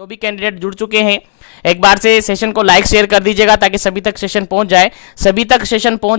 जो भी कैंडिडेट जुड़ चुके हैं एक बार से सेशन को लाइक शेयर कर दीजिएगा ताकि सभी तक सेशन पहुंच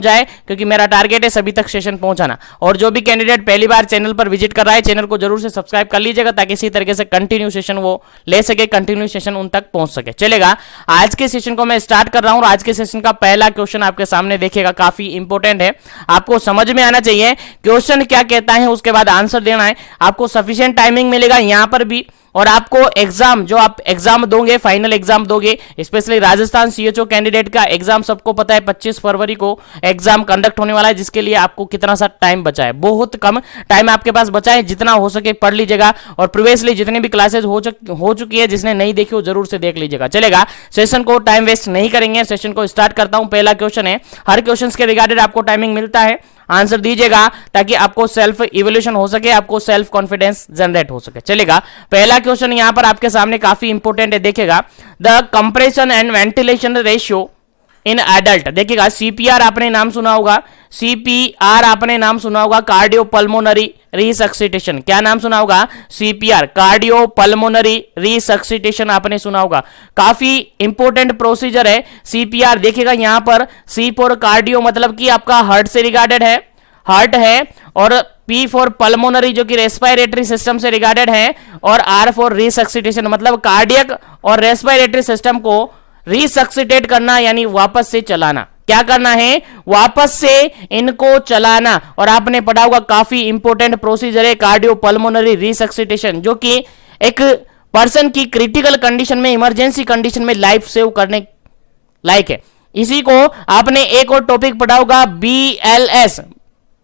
जाए, क्योंकि मेरा टारगेट है सभी तक सेशन पहुंचाना। और जो भी कैंडिडेट पहली बार चैनल पर विजिट कर रहा है, चैनल को जरूर से सब्सक्राइब कर लीजिएगा ताकि इसी तरीके से कंटिन्यू सेशन वो ले सके, कंटिन्यू सेशन उन तक पहुंच सके। चलेगा, आज के सेशन को मैं स्टार्ट कर रहा हूं। आज के सेशन का पहला क्वेश्चन आपके सामने देखिएगा, काफी इंपॉर्टेंट है, आपको समझ में आना चाहिए क्वेश्चन क्या कहता है, उसके बाद आंसर देना है। आपको सफिशिएंट टाइमिंग मिलेगा यहां पर भी, और आपको एग्जाम जो आप एग्जाम दोगे, फाइनल एग्जाम दोगे, स्पेशली राजस्थान सीएचओ कैंडिडेट का एग्जाम सबको पता है 25 फरवरी को एग्जाम कंडक्ट होने वाला है, जिसके लिए आपको कितना सा टाइम बचा है, बहुत कम टाइम आपके पास बचा है। जितना हो सके पढ़ लीजिएगा, और प्रीवियसली जितनी भी क्लासेस हो चुकी है, जिसने नहीं देखी हो जरूर से देख लीजिएगा। चलेगा, सेशन को टाइम वेस्ट नहीं करेंगे, सेशन को स्टार्ट करता हूं। पहला क्वेश्चन है, हर क्वेश्चन के रिगार्डेड आपको टाइमिंग मिलता है, आंसर दीजिएगा ताकि आपको सेल्फ इवोल्यूशन हो सके, आपको सेल्फ कॉन्फिडेंस जनरेट हो सके। चलेगा, पहला क्वेश्चन यहां पर आपके सामने काफी इंपॉर्टेंट है, देखिएगा, the compression and ventilation ratio in adult. देखिएगा, सीपीआर आपने नाम सुना होगा, सीपीआर आपने नाम सुना होगा, कार्डियो पल्मोनरी रिसक्सिटेशन। क्या नाम सुना होगा? सीपीआर, कार्डियो पल्मोनरी रिसक्सिटेशन आपने सुना होगा। काफी इंपॉर्टेंट प्रोसीजर है सीपीआर। देखिएगा यहां पर सी फॉर कार्डियो मतलब कि आपका हार्ट से रिगार्डेड है, हार्ट है, और पी फॉर पल्मोनरी जो कि रेस्पिरेटरी सिस्टम से रिगार्डेड है, और आर फॉर रिसक्सिटेशन मतलब कार्डियक और रेस्पिरेटरी सिस्टम को रिसक्सिटेट करना, यानी वापस से चलाना। क्या करना है? वापस से इनको चलाना। और आपने पढ़ा होगा, काफी इंपॉर्टेंट प्रोसीजर है कार्डियो पल्मोनरी रिसक्सिटेशन, जो कि एक पर्सन की क्रिटिकल कंडीशन में, इमरजेंसी कंडीशन में लाइफ सेव करने लायक है। इसी को आपने एक और टॉपिक पढ़ा होगा, बीएलएस,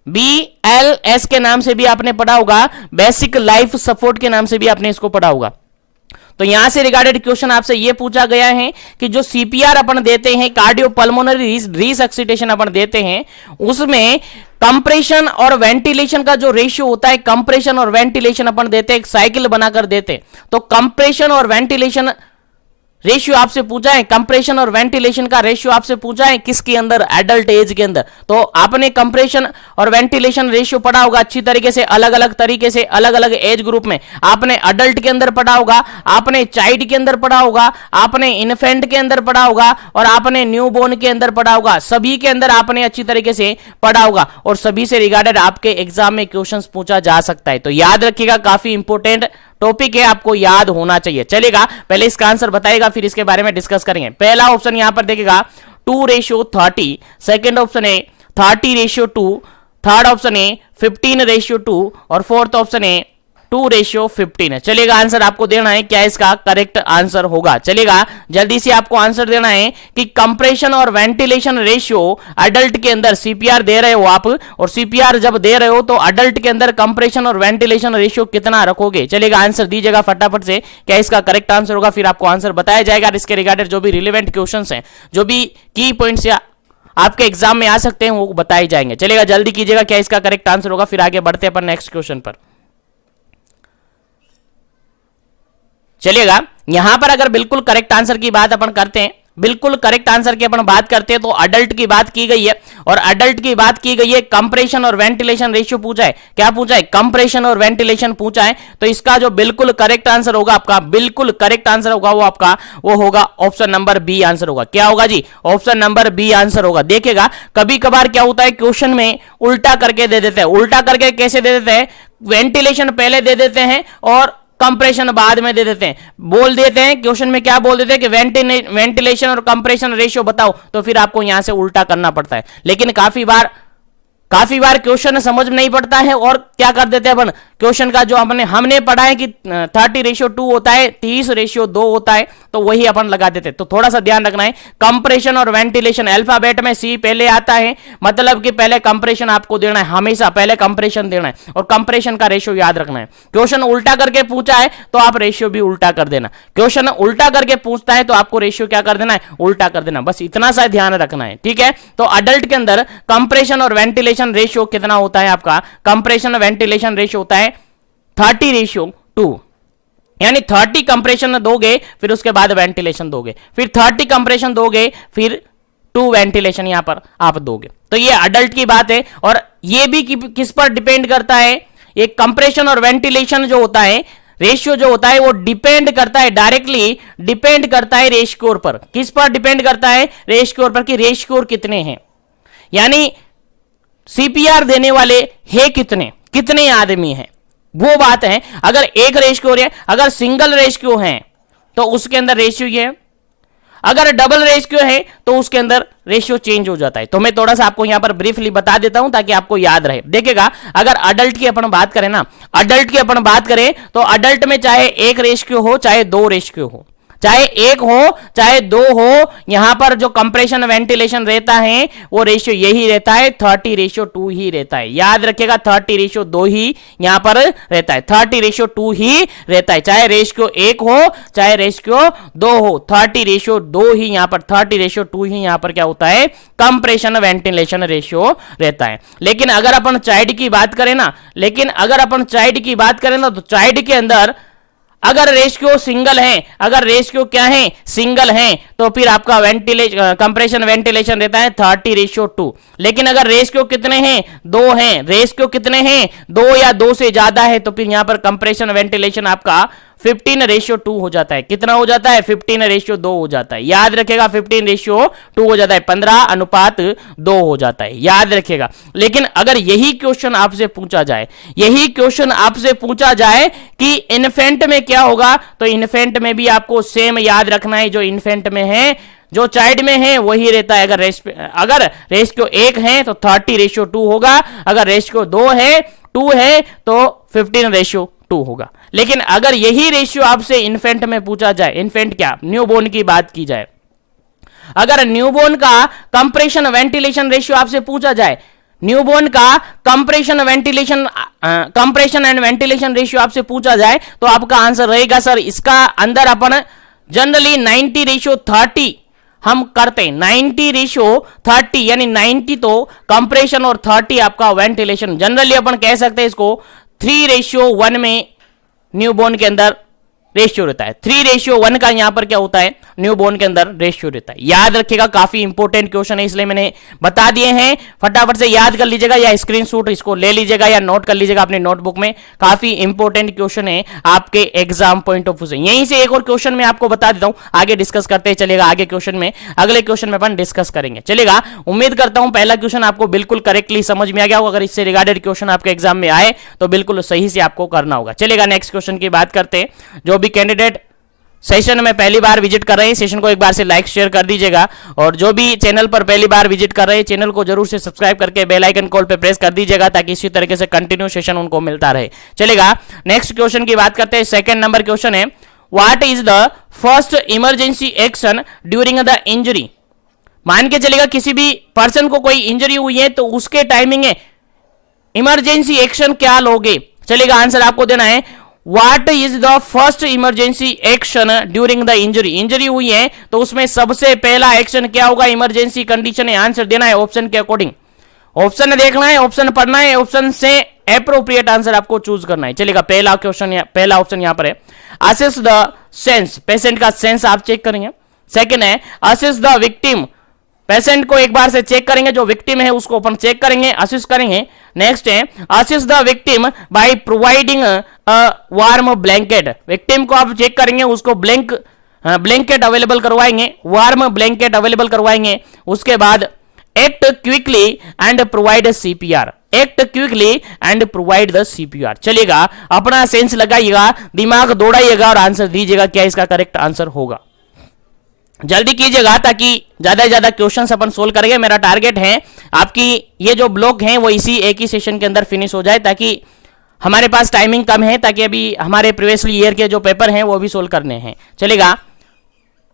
बीएलएस के नाम से भी आपने पढ़ा होगा, बेसिक लाइफ सपोर्ट के नाम से भी आपने इसको पढ़ा होगा। तो यहां से रिगार्डेड क्वेश्चन आपसे यह पूछा गया है कि जो सीपीआर अपन देते हैं, कार्डियो पल्मोनरी रिसक्सिटेशन अपन देते हैं, उसमें कंप्रेशन और वेंटिलेशन का जो रेशियो होता है, कंप्रेशन और वेंटिलेशन अपन देते हैं, एक साइकिल बनाकर देते हैं। तो कंप्रेशन और वेंटिलेशन रेशियो आपसे पूछा है, कंप्रेशन और वेंटिलेशन का रेशियो आपसे पूछा है, किसके अंदर? एडल्ट एज के अंदर। तो आपने कंप्रेशन और वेंटिलेशन रेशियो पढ़ा होगा अच्छी तरीके से, अलग अलग तरीके से, अलग अलग एज ग्रुप में। आपने अडल्ट के अंदर पढ़ा होगा, आपने चाइल्ड के अंदर पढ़ा होगा, आपने इन्फेंट के अंदर पढ़ा होगा, और आपने न्यूबॉर्न के अंदर पढ़ा होगा। सभी के अंदर आपने अच्छी तरीके से पढ़ा होगा, और सभी से रिगार्डेड आपके एग्जाम में क्वेश्चन पूछा जा सकता है। तो याद रखिएगा, काफी इंपॉर्टेंट टॉपिक है, आपको याद होना चाहिए। चलेगा, पहले इसका आंसर बताएगा, फिर इसके बारे में डिस्कस करेंगे। पहला ऑप्शन यहां पर देखिएगा 2:30, सेकंड ऑप्शन है 30:2, थर्ड ऑप्शन है 15:2, और फोर्थ ऑप्शन है 2:15 है। चलेगा, आंसर आपको देना है, क्या इसका करेक्ट आंसर होगा। चलेगा, जल्दी से आपको आंसर देना है कि कंप्रेशन और वेंटिलेशन रेशियो अडल्ट के अंदर, सीपीआर दे रहे हो आप, और सीपीआर जब दे रहे हो तो अडल्ट के अंदर कंप्रेशन और वेंटिलेशन रेशियो कितना रखोगे। चलेगा, आंसर दीजिएगा फटाफट से, क्या इसका करेक्ट आंसर होगा, फिर आपको आंसर बताया जाएगा। इसके रिगार्डेड जो भी रिलेवेंट क्वेश्चंस हैं, जो भी की पॉइंट्स आपके एग्जाम में आ सकते हैं, वो बताए जाएंगे। चलेगा, जल्दी कीजिएगा, क्या इसका करेक्ट आंसर होगा, फिर आगे बढ़ते हैं अपन नेक्स्ट क्वेश्चन पर। चलिएगा, यहां पर अगर बिल्कुल करेक्ट आंसर की बात अपन करते हैं, बिल्कुल करेक्ट आंसर की अपन बात करते हैं, तो अडल्ट की बात की गई है, और अडल्ट की बात की गई है, कंप्रेशन और वेंटिलेशन रेशियो पूछा है। क्या पूछा है? कंप्रेशन और वेंटिलेशन पूछा है। तो इसका जो बिल्कुल करेक्ट आंसर होगा आपका, बिल्कुल करेक्ट आंसर होगा वो आपका, वो होगा ऑप्शन नंबर बी आंसर होगा। क्या होगा जी? ऑप्शन नंबर बी आंसर होगा। देखिएगा, कभी कभार क्या होता है, क्वेश्चन में उल्टा करके दे देते हैं। उल्टा करके कैसे दे देते हैं? वेंटिलेशन पहले दे देते हैं और कंप्रेशन बाद में दे देते हैं। बोल देते हैं क्वेश्चन में, क्या बोल देते हैं कि वेंटिलेशन और कंप्रेशन रेशियो बताओ, तो फिर आपको यहां से उल्टा करना पड़ता है। लेकिन काफी बार क्वेश्चन समझ में नहीं पड़ता है, और क्या कर देते हैं अपन, क्वेश्चन का जो हमने पढ़ा है कि 30:2 होता है, 30:2 होता है, तो वही अपन लगा देते हैं। तो थोड़ा सा ध्यान रखना है, कंप्रेशन और वेंटिलेशन अल्फाबेट में सी पहले आता है, मतलब कि पहले कंप्रेशन आपको देना है, हमेशा पहले कंप्रेशन देना है, और कंप्रेशन का रेशियो याद रखना है। क्वेश्चन उल्टा करके पूछा है तो आप रेशियो भी उल्टा कर देना, क्वेश्चन उल्टा करके पूछता है तो आपको रेशियो क्या कर देना है? उल्टा कर देना। बस इतना सा ध्यान रखना है, ठीक है। तो अडल्ट के अंदर कंप्रेशन और वेंटिलेशन रेशियो कितना होता है आपका? कंप्रेशन वेंटिलेशन रेशियो होता है 30:2, यानी 30 कंप्रेशन दोगे, फिर उसके बाद वेंटिलेशन दोगे, फिर 30 कंप्रेशन दोगे, फिर 2 वेंटिलेशन यहां पर आप दोगे। तो ये अडल्ट की बात है, और ये भी किस पर डिपेंड करता है? ये कंप्रेशन और वेंटिलेशन जो होता है, रेशियो जो होता है वो डिपेंड करता है, डायरेक्टली डिपेंड करता है रेश स्कोर पर। किस पर डिपेंड करता है? रेश स्कोर पर, कि रेश स्कोर कितने हैं, यानी सीपीआर देने वाले है कितने, कितने आदमी हैं, वो बात है। अगर एक रेश स्कोर है, अगर सिंगल रेश क्यों है तो उसके अंदर रेशियो ये है, अगर डबल रेशियो है तो उसके अंदर रेशियो चेंज हो जाता है। तो मैं थोड़ा सा आपको यहां पर ब्रीफली बता देता हूं ताकि आपको याद रहे। देखिएगा, अगर अडल्ट की अपन बात करें ना, अडल्ट की अपन बात करें तो अडल्ट में चाहे एक रेशियो हो चाहे दो रेशियो हो, चाहे एक हो चाहे दो हो, यहां पर जो कंप्रेशन वेंटिलेशन रहता है वो रेशियो यही रहता है, 30:2 ही रहता है। याद रखिएगा 30:2 ही यहां पर रहता है, 30:2 ही रहता है, चाहे रेशियो एक हो चाहे रेशियो दो हो, 30:2 ही यहां पर, 30:2 ही यहां पर क्या होता है, कंप्रेशन वेंटिलेशन रेशियो रहता है। लेकिन अगर अपन चाइल्ड की बात करें ना, तो चाइल्ड के अंदर अगर रेशियो सिंगल है, अगर रेशियो क्या है, सिंगल है, तो फिर आपका वेंटिलेशन कंप्रेशन वेंटिलेशन रहता है 30:2। लेकिन अगर रेशियो कितने हैं, दो हैं, रेशियो कितने हैं, दो या दो से ज्यादा है, तो फिर यहां पर कंप्रेशन वेंटिलेशन आपका 15:2 हो जाता है। कितना हो जाता है? 15:2 हो जाता है। याद रखेगा 15:2 हो जाता है, 15:2 हो जाता है, याद रखेगा। लेकिन अगर यही क्वेश्चन आपसे पूछा जाए कि इन्फेंट में क्या होगा, तो इन्फेंट में भी आपको सेम याद रखना है, जो इन्फेंट में है, जो चाइल्ड में है वही रहता है। अगर रेशियो एक है तो 30:2 होगा, अगर रेशियो 2 है तो 15:2 होगा। लेकिन अगर यही रेशियो आपसे इन्फेंट में पूछा जाए, इन्फेंट क्या, न्यूबॉर्न की बात की जाए, अगर न्यूबॉर्न का कंप्रेशन वेंटिलेशन रेशियो आपसे पूछा जाए, न्यूबॉर्न का कंप्रेशन एंड वेंटिलेशन रेशियो आपसे पूछा जाए, तो आपका आंसर रहेगा सर इसका अंदर अपन जनरली 90:30 हम करते हैं, 90:30, यानी 90 तो कंप्रेशन और 30 आपका वेंटिलेशन। जनरली अपन कह सकते हैं इसको 3:1 में न्यूबॉर्न के अंदर रेशियो रहता है, 3:1 का यहां पर क्या होता है, न्यूबॉर्न के अंदर रेशियो रहता है। याद रखिएगा, काफी इंपॉर्टेंट क्वेश्चन है, इसलिए मैंने बता दिए हैं, फटाफट से याद कर लीजिएगा, या स्क्रीनशॉट इसको ले लीजिएगा या नोट कर लीजिएगा अपने नोटबुक में। काफी इंपॉर्टेंट क्वेश्चन है आपके एग्जाम पॉइंट ऑफ व्यू से। यहीं से एक और क्वेश्चन मैं आपको बता देता हूं, आगे डिस्कस करते चलेगा, आगे क्वेश्चन में, अगले क्वेश्चन में अपन डिस्कस करेंगे, चलेगा। उम्मीद करता हूं पहला क्वेश्चन आपको बिल्कुल करेक्टली समझ में आ गया होगा। अगर इससे रिगार्डेड क्वेश्चन आपके एग्जाम में आए तो बिल्कुल सही से आपको करना होगा, चलेगा। नेक्स्ट क्वेश्चन की बात करते हैं। जो भी कैंडिडेट सेशन में पहली बार विजिट कर रहे हैं, सेशन को एक बार से लाइक शेयर कर दीजिएगा, और जो भी चैनल पर पहली बार विजिट कर रहे हैं, चैनल को जरूर से सब्सक्राइब करके बेल आइकन कॉल पे प्रेस कर दीजिएगा, ताकि इसी तरीके से कंटिन्यू सेशन उनको मिलता रहे, चलेगा। नेक्स्ट क्वेश्चन की बात करते हैं। सेकंड नंबर क्वेश्चन है, what is the first emergency action during the injury. मान के चलेगा किसी भी पर्सन को कोई इंजरी हुई है, तो उसके टाइमिंग है इमरजेंसी एक्शन क्या लोगे, चलेगा। आंसर आपको देना है, What is the first emergency action during the injury? Injury हुई है तो उसमें सबसे पहला एक्शन क्या होगा, इमरजेंसी कंडीशन है, आंसर देना है ऑप्शन के अकॉर्डिंग। ऑप्शन देखना है, ऑप्शन पढ़ना है, ऑप्शन से एप्रोप्रिएट आंसर आपको चूज करना है, चलेगा। पहला क्वेश्चन, पहला ऑप्शन यहां पर है, असेस द सेंस, पेशेंट का सेंस आप चेक करेंगे। सेकंड है, असेस द विक्टिम, पेशेंट को एक बार से चेक करेंगे, जो विक्टिम है उसको अपन चेक करेंगे, असिस्ट करेंगे। नेक्स्ट है, assist the victim by providing warm blanket, victim को आप चेक करेंगे, उसको ब्लैंकेट अवेलेबल करवाएंगे, वार्म ब्लैंकेट अवेलेबल करवाएंगे। उसके बाद act quickly and provide CPR, act quickly and provide the CPR, चलेगा। अपना सेंस लगाइएगा, दिमाग दौड़ाइएगा और आंसर दीजिएगा क्या इसका करेक्ट आंसर होगा। जल्दी कीजिएगा ताकि ज्यादा से ज्यादा क्वेश्चंस अपन सोल्व करेंगे। मेरा टारगेट है आपकी ये जो ब्लॉक हैं वो इसी एक ही सेशन के अंदर फिनिश हो जाए, ताकि हमारे पास टाइमिंग कम है, ताकि अभी हमारे प्रीवियसली ईयर के जो पेपर हैं वो भी सोल्व करने हैं, चलेगा।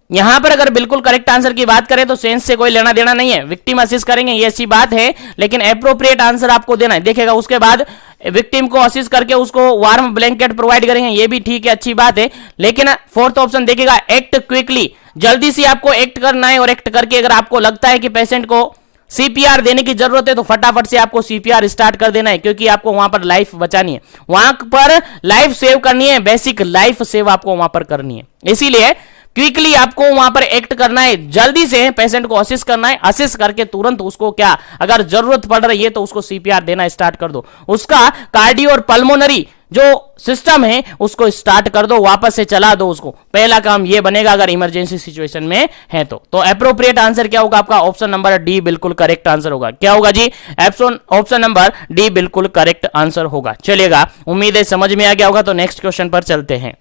यहां पर अगर बिल्कुल करेक्ट आंसर की बात करें तो सेंस से कोई लेना देना नहीं है, विक्टिम असिस्ट करेंगे ये अच्छी बात है, लेकिन एप्रोप्रिएट आंसर आपको देना है। देखिएगा उसके बाद विक्टिम को असिस्ट करके उसको वार्म ब्लैंकेट प्रोवाइड करेंगे, ये भी ठीक है, अच्छी बात है। लेकिन फोर्थ ऑप्शन देखिएगा, एक्ट क्विकली, जल्दी से आपको एक्ट करना है, और एक्ट करके अगर आपको लगता है कि पेशेंट को सीपीआर देने की जरूरत है तो फटाफट से आपको सीपीआर स्टार्ट कर देना है, क्योंकि आपको वहां पर लाइफ बचानी है, वहां पर लाइफ सेव करनी है, बेसिक लाइफ सेव आपको वहां पर करनी है। इसीलिए क्विकली आपको वहां पर एक्ट करना है, जल्दी से पेशेंट को असिस्ट करना है, असिस्ट करके तुरंत उसको क्या, अगर जरूरत पड़ रही है तो उसको सीपीआर देना स्टार्ट कर दो। उसका कार्डियो और पल्मोनरी जो सिस्टम है उसको स्टार्ट कर दो, वापस से चला दो उसको। पहला काम ये बनेगा अगर इमरजेंसी सिचुएशन में है तो अप्रोप्रिएट आंसर क्या होगा आपका? ऑप्शन नंबर डी बिल्कुल करेक्ट आंसर होगा। क्या होगा जी? ऑप्शन नंबर डी बिल्कुल करेक्ट आंसर होगा। चलिएगा, उम्मीद है समझ में आ गया होगा। तो नेक्स्ट क्वेश्चन पर चलते हैं।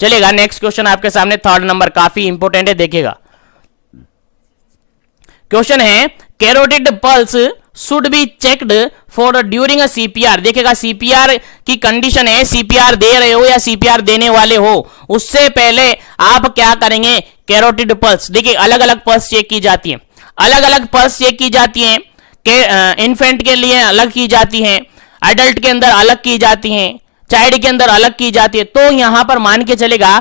चलिएगा, नेक्स्ट क्वेश्चन आपके सामने थर्ड नंबर काफी इंपॉर्टेंट है, देखिएगा। क्वेश्चन है carotid pulse should be checked for during a CPR. देखिएगा, सीपीआर की कंडीशन है, सीपीआर दे रहे हो या सीपीआर देने वाले हो, उससे पहले आप क्या करेंगे? कैरोटिड पल्स, देखिए अलग अलग पल्स चेक की जाती है, अलग अलग पल्स चेक की जाती है। इन्फेंट के लिए अलग की जाती है, एडल्ट के अंदर अलग की जाती है, चाइल्ड के अंदर अलग की जाती है। तो यहां पर मान के चलेगा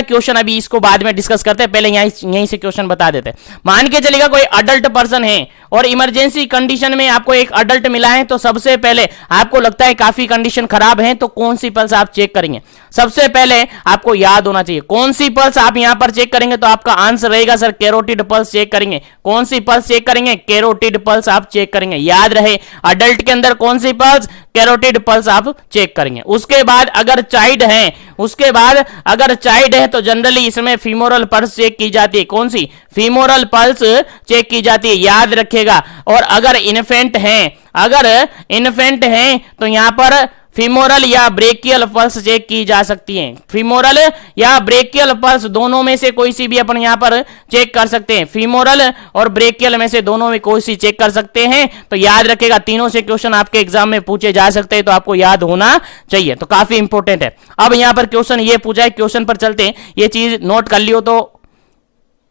क्वेश्चन, अभी इसको बाद में डिस्कस करते हैं, पहले यहीं से क्वेश्चन बता देते हैं। मान के चलेगा कोई अडल्ट पर्सन है और इमरजेंसी कंडीशन में आपको एक अडल्ट मिला है, तो सबसे पहले आपको लगता है काफी कंडीशन खराब है, तो कौन सी पल्स आप चेक करेंगे? सबसे पहले आपको याद होना चाहिए कौन सी पल्स आप यहां पर चेक करेंगे। तो आपका आंसर रहेगा सर कैरोटिड पल्स चेक करेंगे। कौन सी पल्स चेक करेंगे? कैरोटिड पल्स आप चेक करेंगे। याद रहे, अडल्ट के अंदर कौन सी पल्स? कैरोटिड पल्स आप चेक करेंगे। उसके बाद अगर चाइल्ड है, तो जनरली इसमें फीमोरल पल्स चेक की जाती है। कौन सी? फीमोरल पल्स चेक की जाती है, याद रखिएगा। और अगर इन्फेंट है तो यहां पर फीमोरल या ब्रेकियल पल्स चेक की जा सकती है। फीमोरल या ब्रेकियल पल्स दोनों में से कोई सी भी अपन यहां पर चेक कर सकते हैं। फीमोरल और ब्रेकियल में से दोनों में कोई सी चेक कर सकते हैं। तो याद रखिएगा, तीनों से क्वेश्चन आपके एग्जाम में पूछे जा सकते हैं, तो आपको याद होना चाहिए, तो काफी इंपॉर्टेंट है। अब यहां पर क्वेश्चन ये पूछा है, क्वेश्चन पर चलते हैं। ये चीज नोट कर लियो तो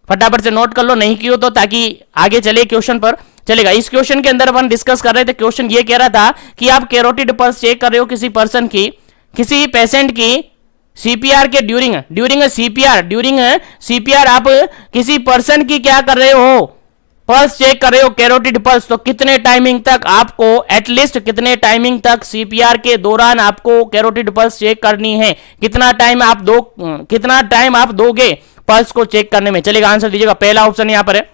फटाफट से नोट कर लो, नहीं कियो तो ताकि आगे चले क्वेश्चन पर। चलेगा, इस क्वेश्चन के अंदर अपन डिस्कस कर रहे थे। क्वेश्चन ये कह रहा था कि आप कैरोटिड पल्स चेक कर रहे हो किसी पर्सन की, किसी पेशेंट की सीपीआर के ड्यूरिंग सीपीआर आप किसी पर्सन की क्या कर रहे हो? पल्स चेक कर रहे हो, कैरोटिड पल्स। तो कितने टाइमिंग तक आपको, एटलीस्ट कितने टाइमिंग तक सीपीआर के दौरान आपको कैरोटिड पल्स चेक करनी है? कितना टाइम आप दोगे पल्स को चेक करने में? चलेगा, आंसर दीजिएगा। पहला ऑप्शन यहां पर है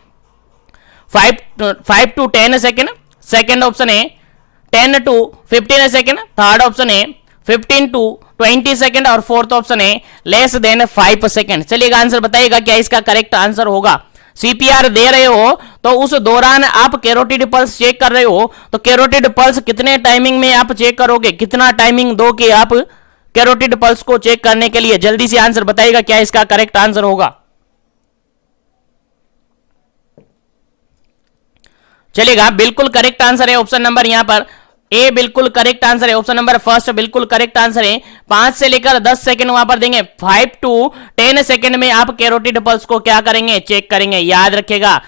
5 to 10 सेकेंड, सेकेंड ऑप्शन है 10 to 15 सेकेंड, थर्ड ऑप्शन है 15 to 20 सेकेंड और फोर्थ ऑप्शन है लेस देन 5 सेकेंड। चलिएगा, आंसर बताइएगा क्या इसका करेक्ट आंसर होगा। सीपीआर दे रहे हो तो उस दौरान आप कैरोटिड पल्स चेक कर रहे हो, तो कैरोटिड पल्स कितने टाइमिंग में आप चेक करोगे? कितना टाइमिंग दोगे आप कैरोटिड पल्स को चेक करने के लिए? जल्दी से आंसर बताइएगा क्या इसका करेक्ट आंसर होगा। चलेगा, बिल्कुल करेक्ट आंसर है ऑप्शन नंबर यहां पर ए, बिल्कुल करेक्ट आंसर है। ऑप्शन नंबर फर्स्ट बिल्कुल करेक्ट आंसर है। 5 से लेकर 10 सेकंड वहां पर देंगे, 5 to 10 सेकंड में आप कैरोटिड पल्स को क्या करेंगे? चेक करेंगे। याद रखेगा,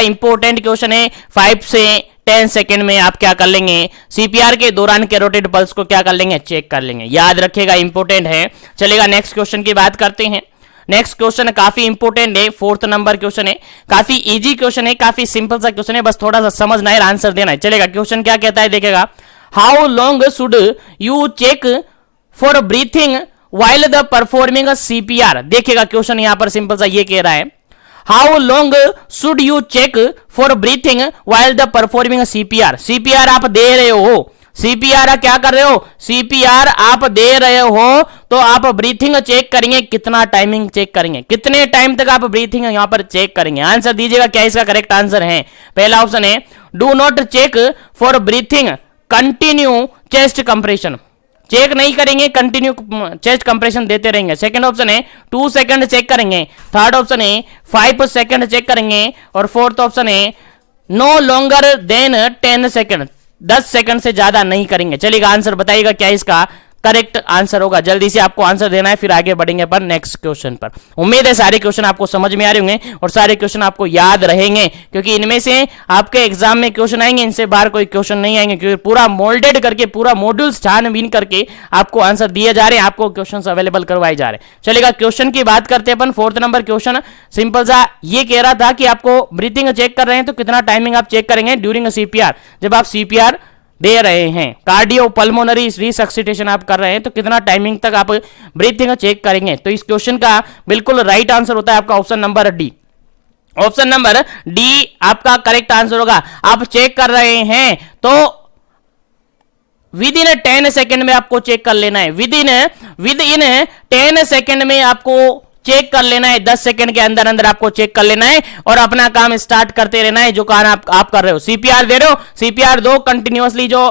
इंपॉर्टेंट क्वेश्चन है। 5 से 10 सेकंड में आप क्या कर लेंगे? सीपीआर के दौरान कैरोटिड पल्स को क्या कर लेंगे? चेक कर लेंगे। याद रखेगा, इंपॉर्टेंट है। चलेगा, नेक्स्ट क्वेश्चन की बात करते हैं। नेक्स्ट क्वेश्चन काफी इंपॉर्टेंट है, फोर्थ नंबर क्वेश्चन है, काफी इजी क्वेश्चन है, काफी सिंपल सा क्वेश्चन है, बस थोड़ा सा समझना है, आंसर देना है। चलेगा, क्वेश्चन क्या कहता है देखिएगा। How long should you check for breathing while the performing CPR? देखिएगा, क्वेश्चन यहां पर सिंपल सा ये कह रहा है, how long should you check for breathing while the performing CPR? CPR आप दे रहे हो, सीपीआर क्या कर रहे हो? सीपीआर आप दे रहे हो तो आप ब्रीथिंग चेक करेंगे। कितना टाइमिंग चेक करेंगे? कितने टाइम तक आप ब्रीथिंग यहां पर चेक करेंगे? आंसर दीजिएगा क्या इसका करेक्ट आंसर है। पहला ऑप्शन है do not check for breathing continue chest compression, check नहीं करेंगे, कंटिन्यू चेस्ट कंप्रेशन देते रहेंगे। सेकंड ऑप्शन है 2 सेकंड चेक करेंगे, थर्ड ऑप्शन है 5 सेकंड चेक करेंगे और फोर्थ ऑप्शन है no longer than 10 second, 10 second से ज्यादा नहीं करेंगे। चलिएगा, आंसर बताइएगा क्या इसका करेक्ट आंसर होगा। जल्दी से आपको आंसर देना है, फिर आगे बढ़ेंगे अपन नेक्स्ट क्वेश्चन पर। उम्मीद है सारे क्वेश्चन आपको समझ में आ रहे होंगे और सारे क्वेश्चन आपको याद रहेंगे, क्योंकि इनमें से आपके एग्जाम में क्वेश्चन आएंगे, इनसे बाहर कोई क्वेश्चन नहीं आएंगे, क्योंकि पूरा मोल्डेड करके, पूरा मॉड्यूल्स छानबीन करके आपको आंसर दिए जा रहे हैं, आपको क्वेश्चन अवेलेबल करवाए जा रहे हैं। चलेगा, क्वेश्चन की बात करते हैं अपन। फोर्थ नंबर क्वेश्चन सिंपल सा ये कह रहा था कि आपको ब्रीथिंग चेक कर रहे हैं तो कितना टाइमिंग आप चेक करेंगे ड्यूरिंग सीपीआर? जब आप सीपीआर दे रहे हैं, कार्डियो पल्मोनरी रिसक्सिटेशन आप कर रहे हैं, तो कितना टाइमिंग तक आप ब्रीथिंग चेक करेंगे? तो इस क्वेश्चन का बिल्कुल राइट आंसर होता है आपका option number D. Option number D आपका करेक्ट आंसर होगा। आप चेक कर रहे हैं तो विद इन 10 सेकेंड में आपको चेक कर लेना है, विद इन 10 सेकेंड में आपको चेक कर लेना है, 10 सेकंड के अंदर अंदर आपको चेक कर लेना है और अपना काम स्टार्ट करते रहना है जो काम आप कर रहे हो। सीपीआर दे रहे हो, सीपीआर दो, कंटिन्यूअसली जो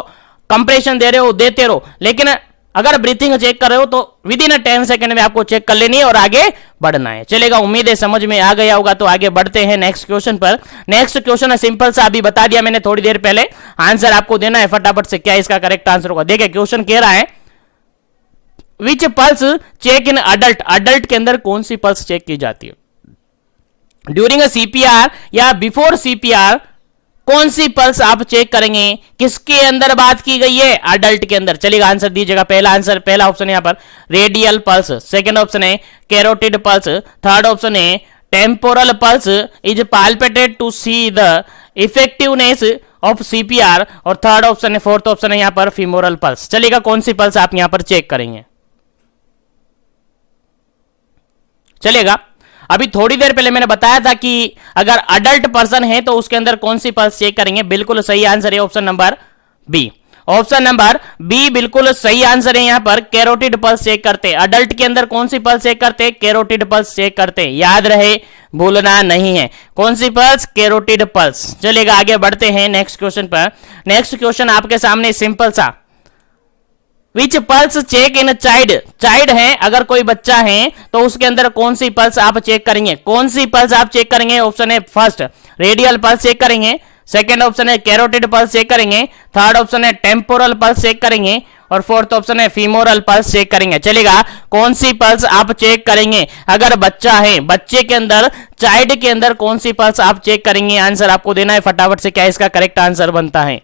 कंप्रेशन दे रहे हो देते रहो, लेकिन अगर ब्रीथिंग चेक कर रहे हो तो विद इन 10 सेकंड में आपको चेक कर लेनी है और आगे बढ़ना है। चलेगा, उम्मीद है समझ में आ गया होगा। तो आगे बढ़ते हैं नेक्स्ट क्वेश्चन पर। नेक्स्ट क्वेश्चन है सिंपल सा, अभी बता दिया मैंने थोड़ी देर पहले, आंसर आपको देना है फटाफट से, क्या इसका करेक्ट आंसर होगा। देखिए क्वेश्चन कह रहा है which pulse check in adult, adult के अंदर कौन सी पल्स चेक की जाती है। During a CPR or before CPR कौन सी पल्स आप चेक करेंगे, किसके अंदर बात की गई है, अडल्ट के अंदर। चलिएगा आंसर दीजिएगा। पहला आंसर, पहला ऑप्शन यहां पर रेडियल पल्स, सेकंड ऑप्शन है कैरोटिड पल्स, थर्ड ऑप्शन है temporal pulse is palpated to see the effectiveness of CPR, और थर्ड ऑप्शन है, फोर्थ ऑप्शन है यहां पर फीमोरल पल्स। चलिएगा कौन सी पल्स आप यहां पर चेक करेंगे। चलेगा, अभी थोड़ी देर पहले मैंने बताया था कि अगर अडल्ट पर्सन है तो उसके अंदर कौन सी पल्स चेक करेंगे। बिल्कुल सही आंसर है option number B, option number B बिल्कुल सही आंसर है। यहां पर कैरोटिड पल्स चेक करते हैं। अडल्ट के अंदर कौन सी पल्स चेक करते हैं, कैरोटिड पल्स चेक करते हैं। याद रहे, भूलना नहीं है, कौन सी पल्स, कैरोटिड पल्स। चलेगा आगे बढ़ते हैं नेक्स्ट क्वेश्चन पर। नेक्स्ट क्वेश्चन आपके सामने सिंपल सा, which pulse check in child, child है अगर कोई बच्चा है तो उसके अंदर कौन सी पल्स आप चेक करेंगे, कौन सी पल्स आप चेक करेंगे। ऑप्शन है फर्स्ट रेडियल पल्स चेक करेंगे, सेकंड ऑप्शन है कैरोटिड पल्स चेक करेंगे, थर्ड ऑप्शन है टेम्पोरल पल्स चेक करेंगे, और फोर्थ ऑप्शन है फीमोरल पल्स चेक करेंगे। चलेगा, कौन सी पल्स आप चेक करेंगे अगर बच्चा है, बच्चे के अंदर, चाइल्ड के अंदर कौन सी पल्स आप चेक करेंगे। आंसर आपको देना है फटाफट से, क्या इसका करेक्ट आंसर बनता है।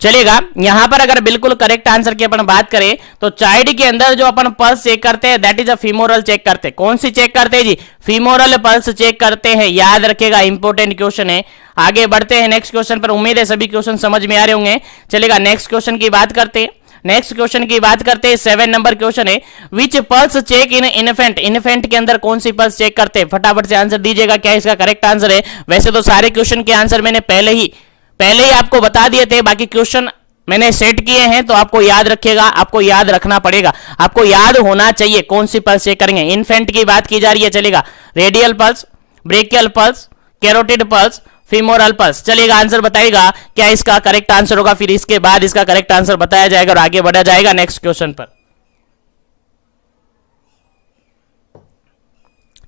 चलेगा, यहां पर अगर बिल्कुल करेक्ट आंसर की अपन बात करें तो चाइल्ड के अंदर जो अपन पल्स चेक करते हैं that is a femoral check करते हैं। कौन सी चेक करते हैं जी, फीमोरल पल्स चेक करते हैं। याद रखिएगा, इंपॉर्टेंट क्वेश्चन है। आगे बढ़ते हैं नेक्स्ट क्वेश्चन पर। उम्मीद है सभी क्वेश्चन समझ में आ रहे होंगे। चलेगा, नेक्स्ट क्वेश्चन की बात करते हैं। नेक्स्ट क्वेश्चन की बात करते हैं, 7 नंबर क्वेश्चन है, which pulse check in infant, infant के अंदर कौन सी पल्स चेक करते हैं। फटाफट से आंसर दीजिएगा, क्या इसका करेक्ट आंसर है। वैसे तो सारे क्वेश्चन के आंसर मैंने पहले ही आपको बता दिए थे, बाकी क्वेश्चन मैंने सेट किए हैं तो आपको याद रखिएगा, आपको याद रखना पड़ेगा, आपको याद होना चाहिए कौन सी पल्स चेक करेंगे। इन्फेंट की बात की जा रही है। चलेगा, radial pulse, brachial pulse, carotid pulse, femoral pulse. चलेगा, आंसर बताएगा क्या इसका करेक्ट आंसर होगा, फिर इसके बाद इसका करेक्ट आंसर बताया जाएगा और आगे बढ़ा जाएगा नेक्स्ट क्वेश्चन पर।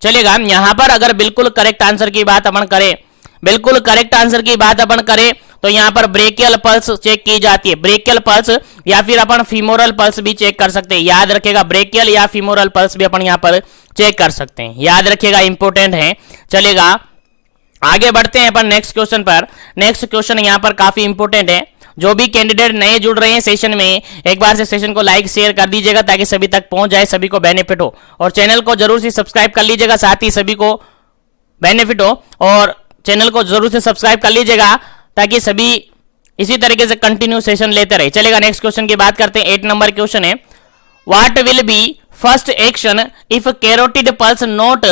चलेगा, यहां पर अगर बिल्कुल करेक्ट आंसर की बात अपन करें, बिल्कुल करेक्ट आंसर की बात अपन करें तो यहां पर ब्रेकियल पल्स चेक की जाती है। ब्रेकियल पल्स या फिर अपन फीमोरल पल्स भी चेक कर सकते हैं। याद रखिएगा, ब्रेकियल या फीमोरल पल्स भी अपन यहां पर चेक कर सकते हैं। याद रखिएगा, इंपॉर्टेंट है। चलेगा, आगे बढ़ते हैं अपन नेक्स्ट क्वेश्चन पर। नेक्स्ट क्वेश्चन यहां पर काफी इंपॉर्टेंट है। जो भी कैंडिडेट नए जुड़ रहे हैं सेशन में, एक बार से सेशन को लाइक शेयर कर दीजिएगा ताकि सभी तक पहुंच जाए, सभी को बेनिफिट हो, और चैनल को जरूर से सब्सक्राइब कर लीजिएगा, साथ ही सभी को बेनिफिट हो, और चैनल को जरूर से सब्सक्राइब कर लीजिएगा ताकि सभी इसी तरीके से कंटिन्यू सेशन लेते रहे। चलेगा, नेक्स्ट क्वेश्चन की बात करते हैं। 8 नंबर क्वेश्चन है, what will be first action if carotid pulse not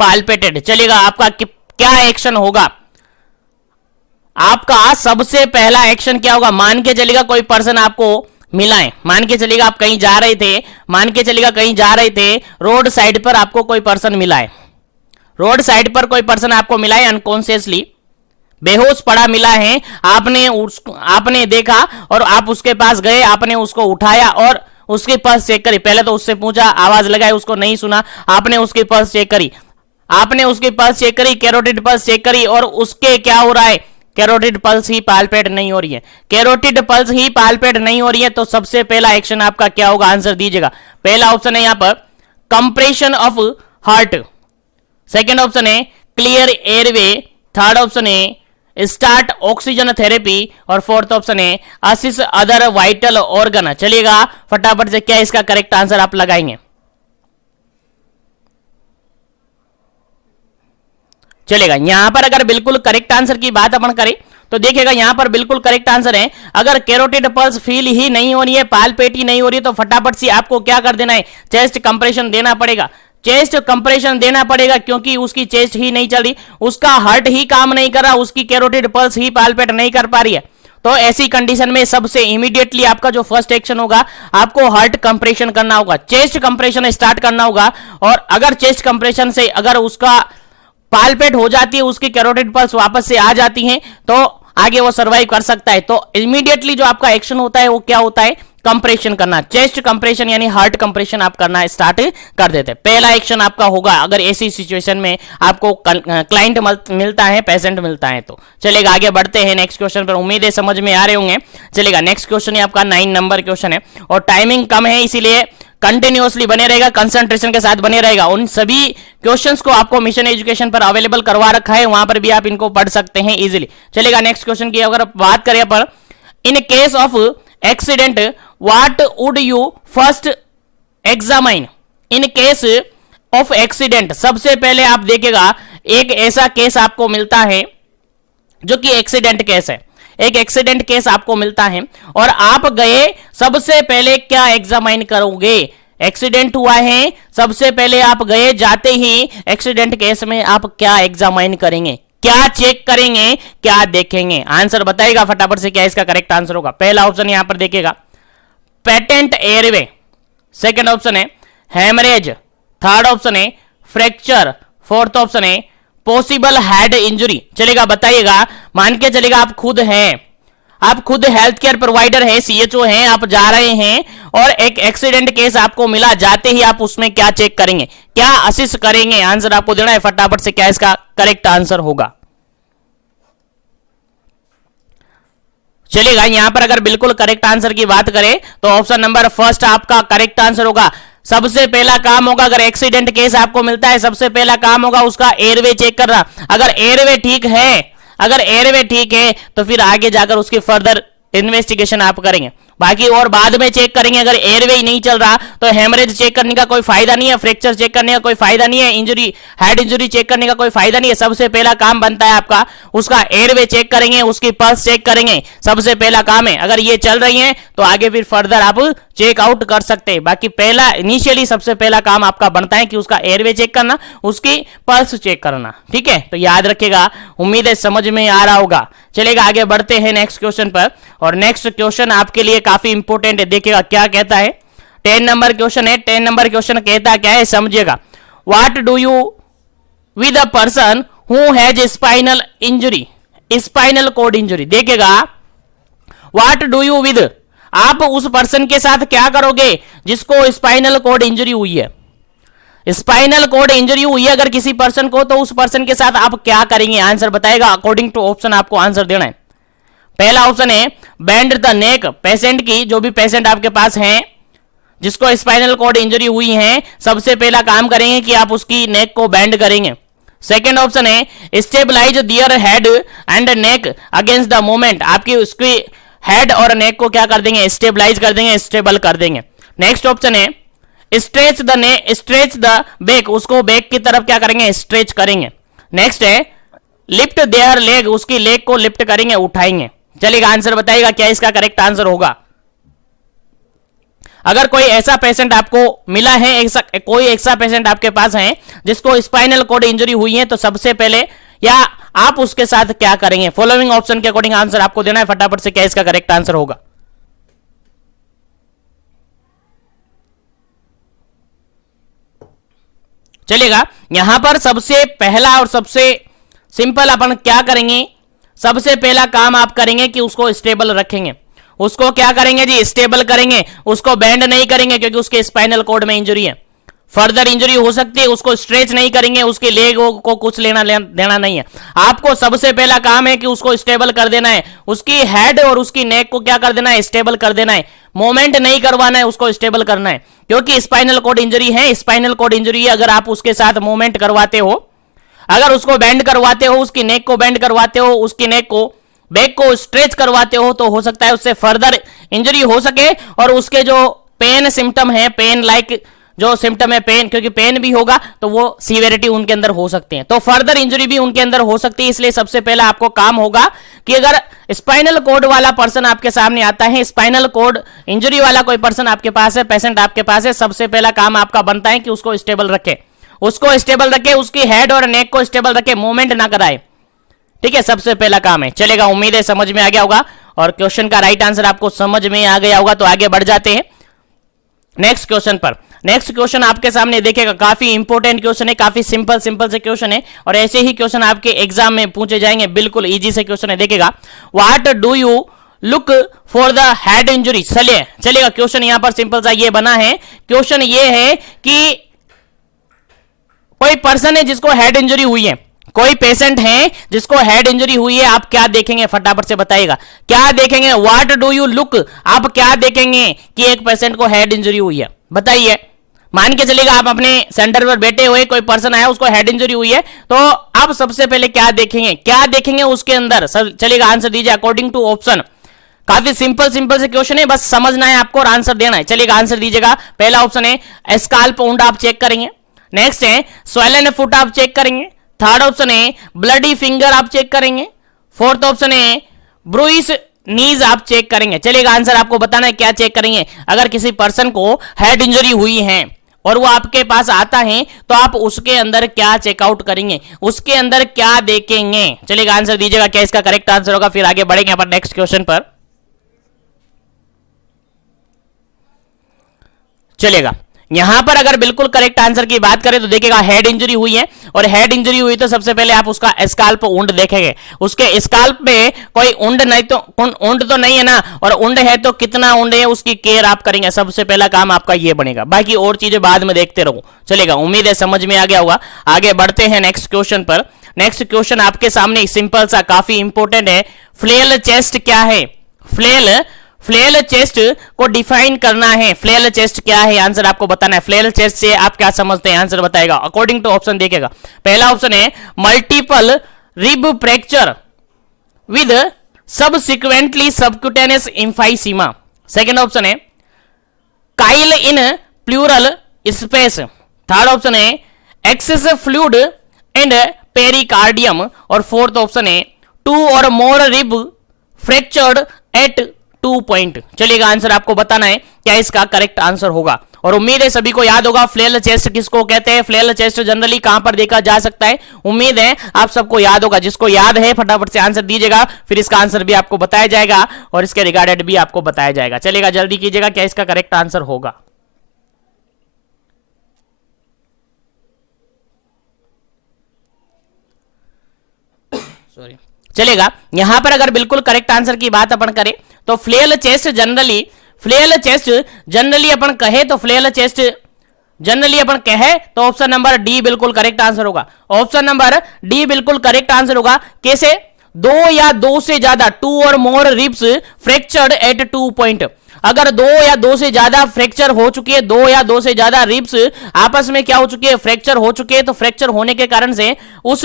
पाल्पेटेड। चलेगा, आपका क्या एक्शन होगा, आपका सबसे पहला एक्शन क्या होगा। मान के चलेगा कोई पर्सन आपको मिला है, मान के चलेगा आप कहीं जा रहे थे, मान के चलेगा कहीं जा रहे थे, रोड साइड पर आपको कोई पर्सन मिला है, रोड साइड पर कोई पर्सन आपको मिला है, अनकॉन्शियसली बेहोश पड़ा मिला है, आपने देखा और आप उसके पास गए, आपने उसको उठाया और उसकी पल्स चेक करी। पहले तो उससे पूछा, आवाज लगाई, उसको नहीं सुना, आपने उसकी पल्स चेक करी, आपने उसकी पल्स चेक करी, कैरोटिड पल्स चेक करी, और उसके क्या हो रहा है, कैरोटिड पल्स ही पाल्पेट नहीं हो रही है, कैरोटिड पल्स ही पाल्पेट नहीं हो रही है। तो सबसे पहला एक्शन आपका क्या होगा, आंसर दीजिएगा। पहला ऑप्शन है यहां पर compression of heart, second option है क्लियर एयरवे, थर्ड ऑप्शन है स्टार्ट ऑक्सीजन थेरेपी, और फोर्थ ऑप्शन है असिस्ट अदर वाइटल ऑर्गन। चलिएगा, फटाफट से क्या इसका करेक्ट आंसर आप लगाएंगे। चलेगा, यहां पर अगर बिल्कुल करेक्ट आंसर की बात अपन करें तो देखिएगा यहां पर बिल्कुल करेक्ट आंसर है, अगर कैरोटिड पल्स फील ही नहीं हो रही है, पाल्पेट ही नहीं हो रही है, तो फटाफट से आपको क्या कर देना है, चेस्ट कंप्रेशन देना पड़ेगा। चेस्ट कंप्रेशन देना पड़ेगा क्योंकि उसकी चेस्ट ही नहीं चल रही, उसका हार्ट ही काम नहीं कर रहा, उसकी कैरोटिड पल्स ही पाल्पेट नहीं कर पा रही है। तो ऐसी कंडीशन में सबसे इमीडिएटली आपका जो फर्स्ट एक्शन होगा, आपको हार्ट कंप्रेशन करना होगा, चेस्ट कंप्रेशन स्टार्ट करना होगा। और अगर चेस्ट कंप्रेशन से अगर उसका पाल्पेट हो जाती है, उसकी कैरोटिड पल्स वापस से आ जाती हैं, तो आगे वो सर्वाइव कर सकता है। तो इमीडिएटली जो आपका एक्शन होता है वो क्या होता है, कंप्रेशन करना, चेस्ट कंप्रेशन यानी हार्ट कंप्रेशन आप करना स्टार्ट कर देते हैं। पहला एक्शन आपका होगा अगर ऐसी सिचुएशन में आपको क्लाइंट मिलता है, पेशेंट मिलता है तो। चलेगा, आगे बढ़ते हैं नेक्स्ट क्वेश्चन पर। उम्मीद है समझ में आ रहे होंगे। चलेगा, नेक्स्ट क्वेश्चन है आपका 9 नंबर क्वेश्चन है और टाइमिंग कम है, इसीलिए कंटिन्यूअसली बने रहेगा, कंसंट्रेशन के साथ बने रहेगा। उन सभी क्वेश्चंस को आपको मिशन एजुकेशन पर अवेलेबल करवा रखा है, वहां पर भी आप इनको पढ़ सकते हैं इजीली। चलेगा, नेक्स्ट क्वेश्चन की अगर बात करें पर, in case of accident what would you first examine. In case of accident, सबसे पहले आप देखिएगा एक ऐसा केस आपको मिलता है जो कि एक्सीडेंट केस है, एक एक्सीडेंट केस आपको मिलता है और आप गए, सबसे पहले क्या एग्जामाइन करोगे। एक्सीडेंट हुआ है, सबसे पहले आप गए, जाते ही एक्सीडेंट केस में आप क्या एग्जामाइन करेंगे, क्या चेक करेंगे, क्या देखेंगे। आंसर बताइएगा फटाफट से क्या इसका करेक्ट आंसर होगा। पहला ऑप्शन यहां पर देखिएगा पेटेंट एयरवे, सेकंड ऑप्शन है हेमरेज, थर्ड ऑप्शन है फ्रैक्चर, फोर्थ ऑप्शन है पॉसिबल हेड इंजरी। चलेगा, बताइएगा, मान के चलेगा आप खुद हैं, आप खुद हेल्थ केयर प्रोवाइडर हैं, सीएचओ हैं, आप जा रहे हैं और एक एक्सीडेंट केस आपको मिला, जाते ही आप उसमें क्या चेक करेंगे, क्या असिस्ट करेंगे। आंसर आपको देना है फटाफट से, क्या इसका करेक्ट आंसर होगा। चलेगा, यहां पर अगर बिल्कुल करेक्ट आंसर की बात करें तो ऑप्शन नंबर फर्स्ट आपका करेक्ट आंसर होगा। सबसे पहला काम होगा, अगर एक्सीडेंट केस आपको मिलता है, सबसे पहला काम होगा उसका एयरवे चेक करना। अगर एयरवे ठीक है, अगर एयरवे ठीक है तो फिर आगे जाकर उसकी फर्दर इन्वेस्टिगेशन आप करेंगे, बाकी और बाद में चेक करेंगे। अगर एयरवे ही नहीं चल रहा तो हेमरेज चेक करने का कोई फायदा नहीं है, फ्रैक्चर चेक करने का कोई फायदा नहीं है, इंजरी हेड इंजरी चेक करने का कोई फायदा नहीं है। सबसे पहला काम बनता है आपका उसका एयरवे चेक करेंगे, उसकी पल्स चेक करेंगे, सबसे पहला काम है। अगर ये चल रही है तो आगे फिर फर्दर आप चेक आउट कर सकते हैं। बाकी पहला इनिशियली सबसे पहला काम आपका बनता है कि उसका एयरवे चेक करना, उसकी पल्स चेक करना। ठीक है, तो याद रखिएगा, उम्मीद है समझ में आ रहा होगा। चलेगा, आगे बढ़ते हैं नेक्स्ट क्वेश्चन पर और नेक्स्ट क्वेश्चन आपके लिए काफी इंपोर्टेंट है। देखिएगा क्या कहता है, 10 नंबर क्वेश्चन है। 10 नंबर क्वेश्चन कहता क्या है, समझिएगा। What do you with a person who has spinal injury, spinal cord injury. देखिएगा, व्हाट डू यू विद, आप उस पर्सन के साथ क्या करोगे जिसको स्पाइनल कॉर्ड इंजरी हुई है। स्पाइनल कॉर्ड इंजरी हुई है अगर किसी पर्सन को, तो उस पर्सन के साथ आप क्या करेंगे। आंसर बताएगा, अकॉर्डिंग टू ऑप्शन आपको आंसर देना है। पहला ऑप्शन है बेंड द नेक, पेशेंट की, जो भी पेशेंट आपके पास हैं जिसको स्पाइनल कॉर्ड इंजरी हुई है, सबसे पहला काम करेंगे कि आप उसकी नेक को बेंड करेंगे। सेकेंड ऑप्शन है stabilize their head and neck against the movement, आपकी उसकी हेड और नेक को क्या कर देंगे, स्टेबलाइज कर देंगे, स्टेबल कर देंगे। नेक्स्ट ऑप्शन है stretch the stretch the back, उसको बैक की तरफ क्या करेंगे, स्ट्रेच करेंगे। नेक्स्ट है लिफ्ट देयर लेग, उसकी लेग को लिफ्ट करेंगे, उठाएंगे। चलिएगा, आंसर बताइएगा क्या इसका करेक्ट आंसर होगा। अगर कोई ऐसा पेशेंट आपको मिला है, कोई ऐसा पेशेंट आपके पास है जिसको स्पाइनल कॉर्ड इंजरी हुई है, तो सबसे पहले या आप उसके साथ क्या करेंगे। फॉलोइंग ऑप्शन के अकॉर्डिंग आंसर आपको देना है फटाफट से, क्या इसका करेक्ट आंसर होगा। चलिएगा, यहां पर सबसे पहला और सबसे सिंपल अपन क्या करेंगे, सबसे पहला काम आप करेंगे कि उसको स्टेबल रखेंगे। उसको क्या करेंगे जी, स्टेबल करेंगे, उसको बेंड नहीं करेंगे क्योंकि उसके स्पाइनल कॉर्ड में इंजरी है, फर्दर इंजरी हो सकती है। उसको स्ट्रेच नहीं करेंगे, उसके लेग को कुछ लेना देना नहीं है। आपको सबसे पहला काम है कि उसको स्टेबल कर देना है, उसकी हेड और उसकी नेक को क्या कर देना है, स्टेबल कर देना है। मूवमेंट नहीं करवाना है, उसको स्टेबल करना है, क्योंकि स्पाइनल कॉर्ड इंजरी है, स्पाइनल कॉर्ड इंजरी है। अगर आप उसके साथ मूवमेंट करवाते हो, अगर उसको बेंड करवाते हो, उसकी नेक को बेंड करवाते हो, उसकी नेक को बैक को स्ट्रेच करवाते हो, तो हो सकता है उससे फर्दर इंजरी हो सके और उसके जो पेन सिम्टम है, पेन लाइक जो सिम्टम है पेन, क्योंकि पेन भी होगा तो वो सीवियरिटी उनके अंदर हो सकती है, तो फर्दर इंजरी भी उनके अंदर हो सकती है। इसलिए सबसे पहला आपको काम होगा कि अगर स्पाइनल कॉर्ड वाला पर्सन आपके सामने आता है, स्पाइनल कॉर्ड इंजरी वाला कोई पर्सन आपके पास है, पेशेंट आपके पास है, सबसे पहला काम आपका बनता है कि उसको स्टेबल रखें। उसको स्टेबल रखे, उसकी हेड और नेक को स्टेबल रखे, मूवमेंट ना कराए। ठीक है, सबसे पहला काम है। चलेगा, उम्मीद है समझ में आ गया होगा और क्वेश्चन का राइट आंसर आपको समझ में आ गया होगा। तो आगे बढ़ जाते हैं नेक्स्ट क्वेश्चन पर। नेक्स्ट क्वेश्चन आपके सामने देखिएगा, काफी इंपॉर्टेंट क्वेश्चन है, काफी सिंपल से क्वेश्चन है और ऐसे ही क्वेश्चन आपके एग्जाम में पूछे जाएंगे, बिल्कुल इजी से क्वेश्चन है। देखिएगा, what do you look for the head injury. चलेगा, क्वेश्चन यहां पर सिंपल सा ये बना है। क्वेश्चन ये है कि कोई पर्सन है जिसको हेड इंजरी हुई है, कोई पेशेंट है जिसको हेड इंजरी हुई है, आप क्या देखेंगे, फटाफट से बताइएगा, क्या देखेंगे। व्हाट डू यू लुक, आप क्या देखेंगे कि एक पेशेंट को हेड इंजरी हुई है, बताइए। मान के चलिएगा आप अपने सेंटर पर बैठे हुए, कोई पर्सन आया, उसको हेड इंजरी हुई है, तो आप सबसे पहले क्या देखेंगे उसके अंदर। चलिएगा, आंसर दीजिए अकॉर्डिंग टू ऑप्शन। काफी सिंपल से क्वेश्चन है, बस समझना है आपको और आंसर देना है। चलिएगा, आंसर दीजिएगा। पहला ऑप्शन है स्काल्प वुंड, आप चेक करेंगे। नेक्स्ट है स्वेलन फुट, आप चेक करेंगे। थर्ड ऑप्शन है ब्लडी फिंगर, आप चेक करेंगे। फोर्थ ऑप्शन है ब्रूइस नीज, आप चेक करेंगे। चलिएगा, आंसर आपको बताना है क्या चेक करेंगे। अगर किसी पर्सन को हेड इंजरी हुई है और वो आपके पास आता है तो आप उसके अंदर क्या चेकआउट करेंगे, उसके अंदर क्या देखेंगे। चलिएगा, आंसर दीजिएगा, क्या इसका करेक्ट आंसर होगा। फिर आगे बढ़ेंगे अपन नेक्स्ट क्वेश्चन पर। चलेगा, यहां पर अगर बिल्कुल करेक्ट आंसर की बात करें तो देखिएगा, हेड इंजरी हुई है और हेड इंजरी हुई तो सबसे पहले आप उसका स्काल्प वुंड देखेंगे। उसके स्काल्प में कोई वुंड नहीं तो वुंड तो नहीं है ना, और वुंड है तो कितना वुंड है उसकी केयर आप करेंगे। सबसे पहला काम आपका ये बनेगा, बाकी और चीजें बाद में देखते रहो। चलेगा, उम्मीद है समझ में आ गया होगा। आगे बढ़ते हैं नेक्स्ट क्वेश्चन पर। नेक्स्ट क्वेश्चन आपके सामने सिंपल सा, काफी इंपॉर्टेंट है। फ्लेल चेस्ट क्या है, फ्लेल चेस्ट को डिफाइन करना है। फ्लेल चेस्ट क्या है, आंसर आपको बताना है। फ्लेल चेस्ट से आप क्या समझते हैं, आंसर बताएगा अकॉर्डिंग टू ऑप्शन। देखिएगा, पहला ऑप्शन है multiple rib fracture with subsequently subcutaneous emphysema. Second option है chyle in pleural space. Third option है एक्सेस फ्लूइड एंड पेरिकार्डियम। और फोर्थ ऑप्शन है 2 और more rib fractured at 2 point. चलिएगा, आंसर आपको बताना है क्या इसका करेक्ट आंसर होगा। और उम्मीद है सभी को याद होगा फ्लेल चेस्ट किसको कहते हैं। फ्लेल चेस्ट जनरली कहां पर देखा जा सकता है, उम्मीद है आप सबको याद होगा। जिसको याद है फटाफट से आंसर दीजिएगा, फिर इसका आंसर भी आपको बताया जाएगा और इसके रिगार्डेड भी आपको बताया जाएगा। चलिएगा, जल्दी कीजिएगा, क्या इसका करेक्ट आंसर होगा। सॉरी। चलेगा, यहां पर अगर बिल्कुल करेक्ट आंसर की बात अपन करें तो फ्लेल चेस्ट जनरली अपन कहे तो फ्लेल चेस्ट जनरली अपन कहे तो ऑप्शन नंबर डी बिल्कुल करेक्ट आंसर होगा। ऑप्शन नंबर डी बिल्कुल करेक्ट आंसर होगा। कैसे, 2 या 2 से ज्यादा 2 और मोर रिब्स फ्रैक्चर्ड एट 2 पॉइंट। अगर 2 या 2 से ज्यादा फ्रैक्चर हो चुकी है, 2 या 2 से ज्यादा रिब्स आपस में क्या हो चुकी है, फ्रैक्चर हो चुके हैं, तो फ्रैक्चर होने के कारण से उस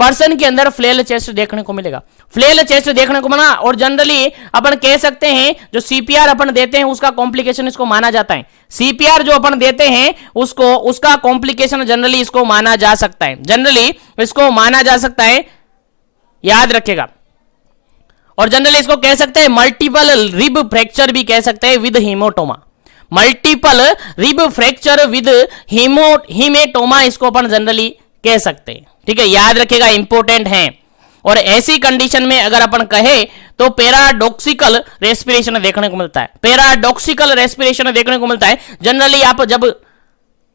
पर्सन के अंदर फ्लेल चेस्ट देखने को मिलेगा। फ्लेल चेस्ट देखने को मिला और जनरली अपन कह सकते हैं जो सीपीआर अपन देते हैं उसका कॉम्प्लिकेशन इसको माना जाता है। सीपीआर जो अपन देते हैं उसका कॉम्प्लिकेशन जनरली इसको माना जा सकता है, जनरली इसको माना जा सकता है, याद रखेगा। और जनरली इसको कह सकते हैं मल्टीपल रिब फ्रैक्चर भी कह सकते हैं with hematoma. Multiple rib fracture with hematoma इसको अपन जनरली कह सकते हैं। ठीक है, याद रखेगा, इंपॉर्टेंट है। और ऐसी कंडीशन में अगर अपन कहे तो पैराडॉक्सिकल रेस्पिरेशन देखने को मिलता है। पैराडॉक्सिकल रेस्पिरेशन देखने को मिलता है। जनरली आप जब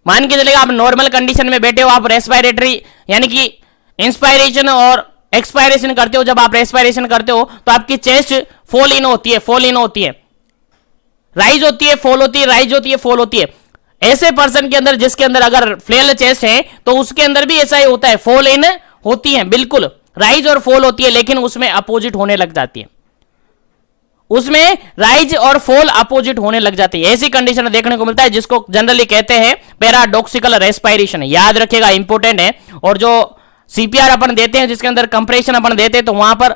मान के चलेगा आप नॉर्मल कंडीशन में बैठे हो, आप रेस्पिरेटरी यानी कि इंस्पायरेशन और एक्सपायरेशन करते हो, जब आप रेस्पिरेशन करते हो तो आपकी चेस्ट फॉल इन होती है, राइज होती है, फॉल होती है, राइज होती है, फॉल होती है। ऐसे पर्सन के अंदर जिसके अंदर अगर फ्लेल चेस्ट है तो उसके अंदर भी ऐसा ही होता है, फॉल इन होती है, बिल्कुल राइज और फॉल होती है, लेकिन उसमें अपोजिट होने लग जाती है, उसमें राइज और फॉल अपोजिट होने लग जाती है। ऐसी कंडीशन देखने को मिलता है जिसको जनरली कहते हैं पैराडॉक्सिकल रेस्पिरेशन। याद रखिएगा, इंपॉर्टेंट है। और जो सीपीआर अपन देते हैं जिसके अंदर कंप्रेशन अपन देते हैं तो वहां पर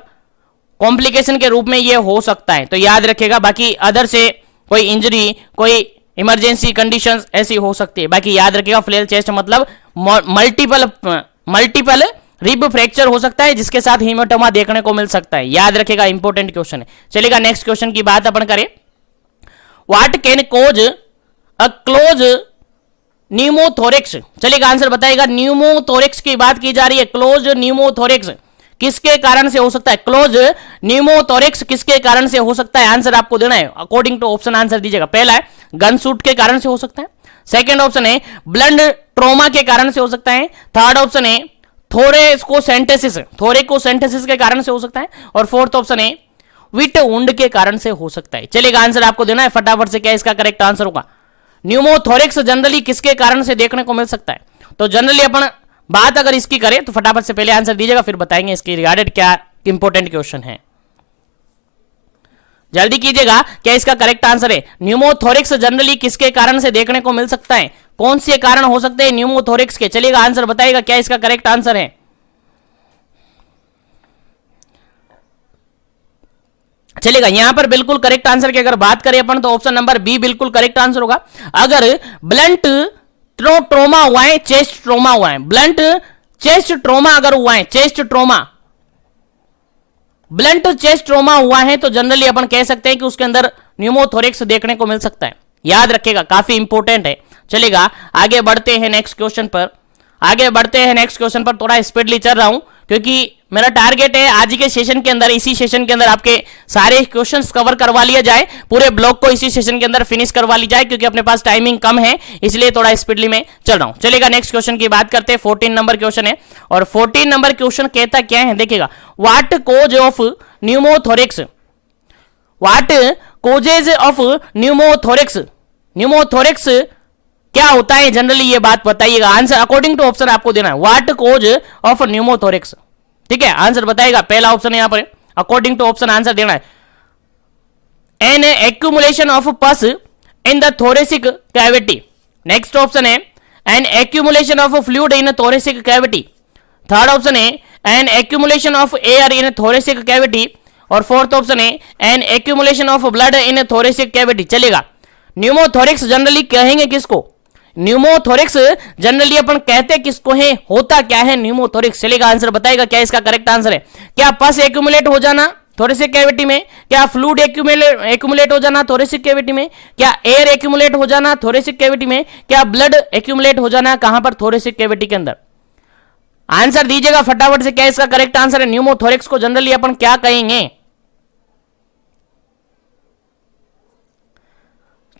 कॉम्प्लिकेशन के रूप में ये हो सकता है, तो याद रखिएगा। बाकी अदर से कोई इंजरी, कोई इमरजेंसी कंडीशंस ऐसी हो सकती है। बाकी याद रखिएगा, फ्लेल चेस्ट मतलब मल्टीपल रिब फ्रैक्चर हो सकता है जिसके साथ हीमेटोमा देखने को मिल सकता है। याद रखिएगा, इंपॉर्टेंट क्वेश्चन है। चलिएगा, नेक्स्ट क्वेश्चन की बात अपन करें। What can cause a close pneumothorax. चलिएगा आंसर बताइएगा, न्यूमोथोरेक्स की बात की जा रही है, क्लोज न्यूमोथोरेक्स किसके कारण से हो सकता है? क्लोज न्यूमोथोरेक्स किसके कारण से हो सकता है? आंसर आपको देना है, अकॉर्डिंग टू ऑप्शन आंसर दीजिएगा। पहला है गन शूट के कारण से हो सकता है, सेकंड ऑप्शन है ब्लड ट्रॉमा के कारण से हो सकता है, थर्ड ऑप्शन है थोरेकोसेंटेसिस के कारण से हो सकता है, और फोर्थ ऑप्शन है विट वुंड के कारण से हो सकता है। चलिएगा आंसर आपको देना है फटाफट से, क्या इसका करेक्ट आंसर होगा? न्यूमोथोरेक्स जनरली किसके कारण से देखने को मिल सकता है? तो जनरली अपन बात अगर इसकी करें तो फटाफट से पहले आंसर दीजिएगा, फिर बताएंगे इसकी रिगार्डेड क्या इंपॉर्टेंट क्वेश्चन है। जल्दी कीजिएगा, क्या इसका करेक्ट आंसर है? न्यूमोथोरेक्स जनरली किसके कारण से देखने को मिल सकता है? कौन से कारण हो सकते हैं न्यूमोथोरेक्स के? चलिएगा आंसर बताइएगा, क्या इसका करेक्ट आंसर है? चलेगा, यहां पर बिल्कुल करेक्ट आंसर की अगर बात करें अपन तो ऑप्शन नंबर बी बिल्कुल करेक्ट आंसर होगा। अगर ब्लंट ट्रोमा हुआ है, चेस्ट ट्रोमा हुआ है, ब्लंट चेस्ट ट्रोमा अगर हुआ है, chest trauma, blunt chest trauma हुआ है तो जनरली अपन कह सकते हैं कि उसके अंदर न्यूमोथोरेक्स देखने को मिल सकता है। याद रखेगा, काफी इंपॉर्टेंट है। चलेगा आगे बढ़ते हैं नेक्स्ट क्वेश्चन पर, आगे बढ़ते हैं नेक्स्ट क्वेश्चन पर। थोड़ा स्पीडली चल रहा हूं क्योंकि मेरा टारगेट है आज के सेशन के अंदर, इसी सेशन के अंदर आपके सारे क्वेश्चंस कवर करवा लिया जाए, पूरे ब्लॉक को इसी सेशन के अंदर फिनिश करवा ली जाए, क्योंकि अपने पास टाइमिंग कम है, इसलिए थोड़ा स्पीडली में चल रहा हूं। चलेगा नेक्स्ट क्वेश्चन की बात करते हैं। 14 नंबर क्वेश्चन है, और 14 नंबर क्वेश्चन कहता क्या है देखिएगा, what cause of pneumothorax, what causes of pneumothorax, pneumothorax क्या होता है जनरली, ये बात बताइएगा। आंसर अकॉर्डिंग टू ऑप्शन आपको देना है, व्हाट कोज ऑफ न्यूमोथोरेक्स। ठीक है, आंसर बताएगा, पहला ऑप्शन यहां पर अकॉर्डिंग टू ऑप्शन आंसर देना है, an accumulation of pus in the thoracic cavity. Next option है an accumulation of fluid in thoracic cavity. Third option है an accumulation of air in thoracic cavity, और fourth option है an accumulation of blood in thoracic cavity. चलेगा, pneumothorax generally कहेंगे किसको? Pneumothorax generally अपन कहते किसको है, होता क्या है न्यूमोथोरेक्स? चलेगा आंसर बताएगा, क्या इसका करेक्ट आंसर है? क्या पस एक्यूमुलेट हो जाना थोरेसिक कैविटी में, क्या फ्लूइड एक्यूमुलेट हो जाना थोरेसिक कैविटी में, क्या एयर एक्यूमुलेट हो जाना थोरेसिक कैविटी में, क्या ब्लड एक्यूमुलेट हो जाना कहां पर? थोरेसिक कैविटी के अंदर। आंसर दीजिएगा फटाफट से, क्या इसका करेक्ट आंसर है? न्यूमोथोरेक्स को जनरली अपन क्या कहेंगे?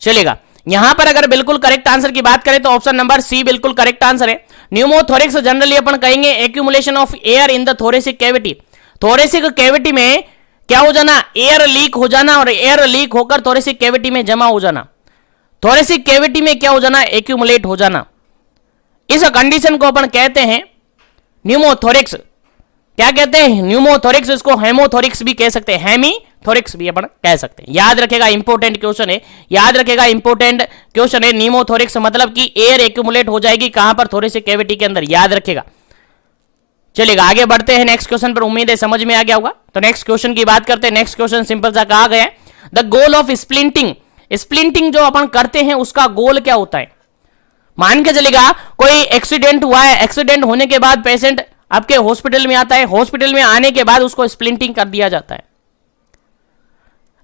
चलेगा, यहां पर अगर बिल्कुल करेक्ट आंसर की बात करें तो ऑप्शन नंबर सी बिल्कुल करेक्ट आंसर है। न्यूमोथोरेक्स जनरली अपन कहेंगे accumulation of air in the thoracic cavity. Thoracic cavity में क्या हो जाना? एयर लीक हो जाना, और एयर लीक होकर थोरेसिक कैविटी में जमा हो जाना, थोरेसिक कैविटी में क्या हो जाना? एक्यूमुलेट हो जाना। इस कंडीशन को अपन कहते हैं न्यूमोथोरेक्स। क्या कहते हैं? न्यूमोथोरेक्स। इसको हेमोथोरेक्स भी कह सकते हैं, हेमीथोरेक्स भी अपन कह सकते हैं। याद रखेगा, इंपॉर्टेंट क्वेश्चन है, याद रखेगा, इंपॉर्टेंट क्वेश्चन है। न्यूमोथोरेक्स मतलब कि एयर एक्यूमुलेट हो जाएगी कहां पर? थोरेसिक कैविटी के अंदर, याद रखेगा। चलिएगा आगे बढ़ते हैं नेक्स्ट क्वेश्चन पर, उम्मीद है समझ में आ गया होगा। तो नेक्स्ट क्वेश्चन की बात करते हैं। नेक्स्ट क्वेश्चन सिंपल सा कहा गया है, the goal of splinting, splinting जो अपन करते हैं उसका गोल क्या होता है? मान के चलेगा कोई एक्सीडेंट हुआ है, एक्सीडेंट होने के बाद पेशेंट आपके हॉस्पिटल में आता है, हॉस्पिटल में आने के बाद उसको स्प्लिंटिंग कर दिया जाता है।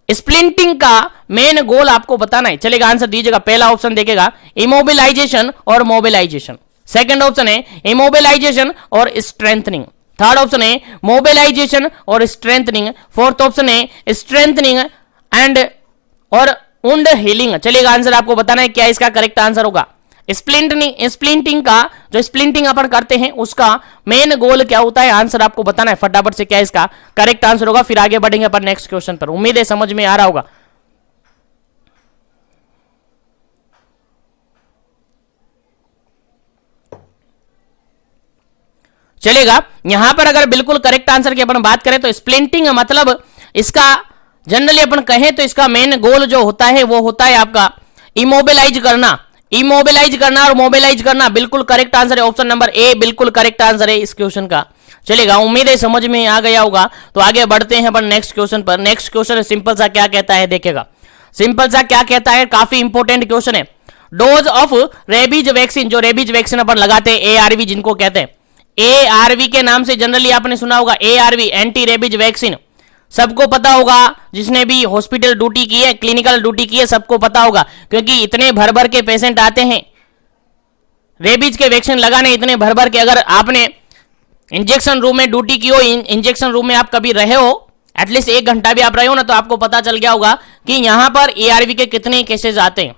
स्प्लिंटिंग का मेन गोल आपको बताना है। चलेगा आंसर दीजिएगा, पहला ऑप्शन देखेगा इमोबिलाइजेशन और मोबिलाइजेशन, सेकंड ऑप्शन है इमोबिलाइजेशन और स्ट्रेंथनिंग, थर्ड ऑप्शन है मोबिलाइजेशन और स्ट्रेंथनिंग, फोर्थ ऑप्शन है स्ट्रेंथनिंग एंड और वुंड हीलिंग। चलिएगा आंसर आपको बताना है, क्या इसका करेक्ट आंसर होगा? स्प्लिंटिंग का जो स्प्लिंटिंग अपन करते हैं उसका मेन गोल क्या होता है? आंसर आपको बताना है फटाफट से, क्या इसका करेक्ट आंसर होगा। फिर आगे बढ़ेंगे अपन नेक्स्ट क्वेश्चन पर, उम्मीद है समझ में आ रहा होगा। चलेगा, यहां पर अगर बिल्कुल करेक्ट आंसर की अपन बात करें तो स्प्लिंटिंग मतलब इसका जनरली अपन कहें तो इसका मेन गोल जो होता है वो होता है आपका इमोबिलाइज करना, इमोबिलाइज करना और मोबिलाइज करना। बिल्कुल करेक्ट आंसर है ऑप्शन नंबर ए, बिल्कुल करेक्ट आंसर है इस क्वेश्चन का। चलेगा, उम्मीद है समझ में आ गया होगा। तो आगे बढ़ते हैं अपन नेक्स्ट क्वेश्चन पर। नेक्स्ट क्वेश्चन सिंपल सा क्या कहता है देखिएगा, सिंपल सा क्या कहता है, काफी इंपॉर्टेंट क्वेश्चन है। डोज ऑफ रेबीज वैक्सीन, जो रेबीज वैक्सीन अपन लगाते हैं ARV जिनको कहते हैं, ARV के नाम से जनरली आपने सुना होगा, ARV एंटी रेबीज वैक्सीन। सबको पता होगा, जिसने भी हॉस्पिटल ड्यूटी की है, क्लिनिकल ड्यूटी की है, सबको पता होगा, क्योंकि इतने भर भर के पेशेंट आते हैं, रेबीज के वैक्सीन लगाने इतने भर भर के, अगर आपने इंजेक्शन रूम में ड्यूटी की हो, इंजेक्शन रूम में आप कभी रहे हो, एटलीस्ट 1 घंटा भी आप रहे हो ना, तो आपको पता चल गया होगा कि यहां पर एआरवी के कितने केसेस आते हैं।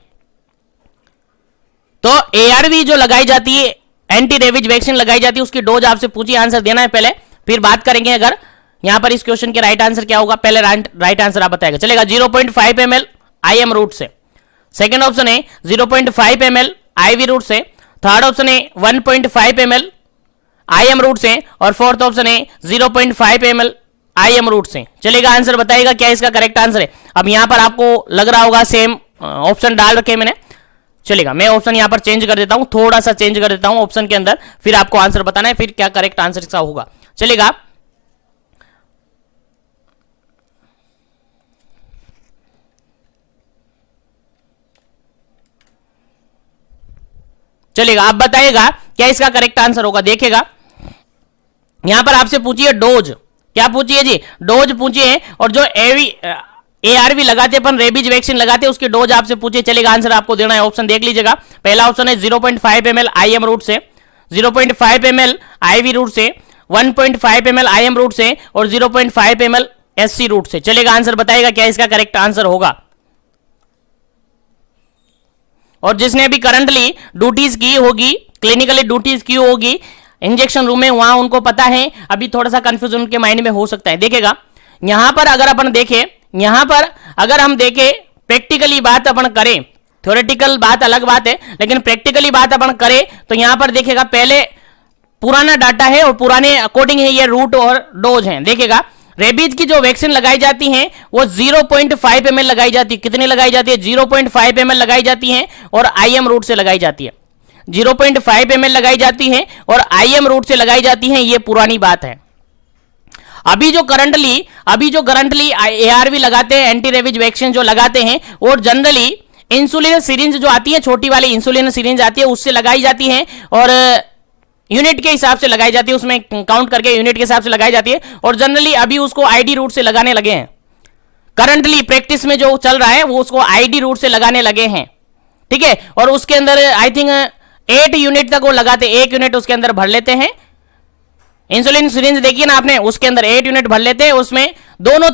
तो एआरवी जो लगाई जाती है, एंटी रेबीज वैक्सीन लगाई जाती है, उसकी डोज आपसे पूछी, आंसर देना है पहले, फिर बात करेंगे अगर यहां पर इस क्वेश्चन के राइट आंसर क्या होगा। पहले राइट आंसर आप बताएगा चलेगा। 0.5 ml IM रूट से, सेकेंड ऑप्शन है 0.5 ml IV रूट से, थर्ड ऑप्शन है 1.5 ml IM रूट से, और फोर्थ ऑप्शन है 0.5 ml IM रूट से। चलेगा, आंसर बताइएगा क्या इसका करेक्ट आंसर है। अब यहां पर आपको लग रहा होगा सेम ऑप्शन डाल रखे मैंने, चलेगा मैं ऑप्शन यहां पर चेंज कर देता हूं, थोड़ा सा चेंज कर देता हूं ऑप्शन के अंदर, फिर आपको आंसर बताना है फिर क्या करेक्ट आंसर इसका होगा। चलेगा, चलेगा आप बताइएगा क्या इसका करेक्ट आंसर होगा। देखिएगा यहां पर आपसे पूछिए डोज, क्या पूछिए जी, डोज पूछिए, और जो एआरवी लगाते अपन रेबीज वैक्सीन लगाते हैं उसकी डोज आपसे पूछिए। चलेगा, आंसर आपको देना है, ऑप्शन देख लीजिएगा। पहला ऑप्शन है 0.5 ml IM रूट से, 0.5 ml IV रूट से, 1.5 ml IM रूट से, और 0.5 ml SC रूट से। चलेगा, आंसर बताइएगा क्या इसका करेक्ट आंसर होगा। और जिसने भी करंटली ड्यूटीज की होगी, क्लिनिकली ड्यूटीज की होगी इंजेक्शन रूम में, वहां उनको पता है, अभी थोड़ा सा कंफ्यूजन उनके माइंड में हो सकता है। देखेगा यहां पर अगर अपन देखें, यहां पर अगर हम देखें प्रैक्टिकली बात अपन करें, थ्योरेटिकल बात अलग बात है, लेकिन प्रैक्टिकली बात अपन करें तो यहां पर देखेगा पहले पुराना डाटा है और पुराने अकॉर्डिंग है ये रूट और डोज है। देखेगा रेबीज की जो वैक्सीन लगाई जाती है वो 0.5 ml लगाई जाती है, कितने लगाई जाती है 0.5 ml लगाई जाती है, और IM रूट से लगाई जाती है 0.5 ml लगाई जाती है, और IM रूट से लगाई जाती है, ये पुरानी बात है। अभी जो करंटली ARV लगाते हैं, एंटी रेबीज वैक्सीन जो लगाते हैं, और जनरली इंसुलिन सिरिंज जो आती है, छोटी वाली इंसुलिन सिरिंज आती है, उससे लगाई जाती है, और यूनिट के हिसाब से लगाई जाती है, उसमें काउंट करके यूनिट के हिसाब से लगाई जाती है, और जनरली अभी उसको ID रूट से लगाने लगे हैं। करंटली प्रैक्टिस में जो चल रहा है वो उसको ID रूट से लगाने लगे हैं, ठीक है। और उसके अंदर आई थिंक 8 यूनिट तक वो लगाते, 1 यूनिट उसके अंदर भर लेते हैं। इंसुलिन सिरिंज देखिए ना आपने, उसके अंदर 8 यूनिट भर लेते हैं, उसमें दोनों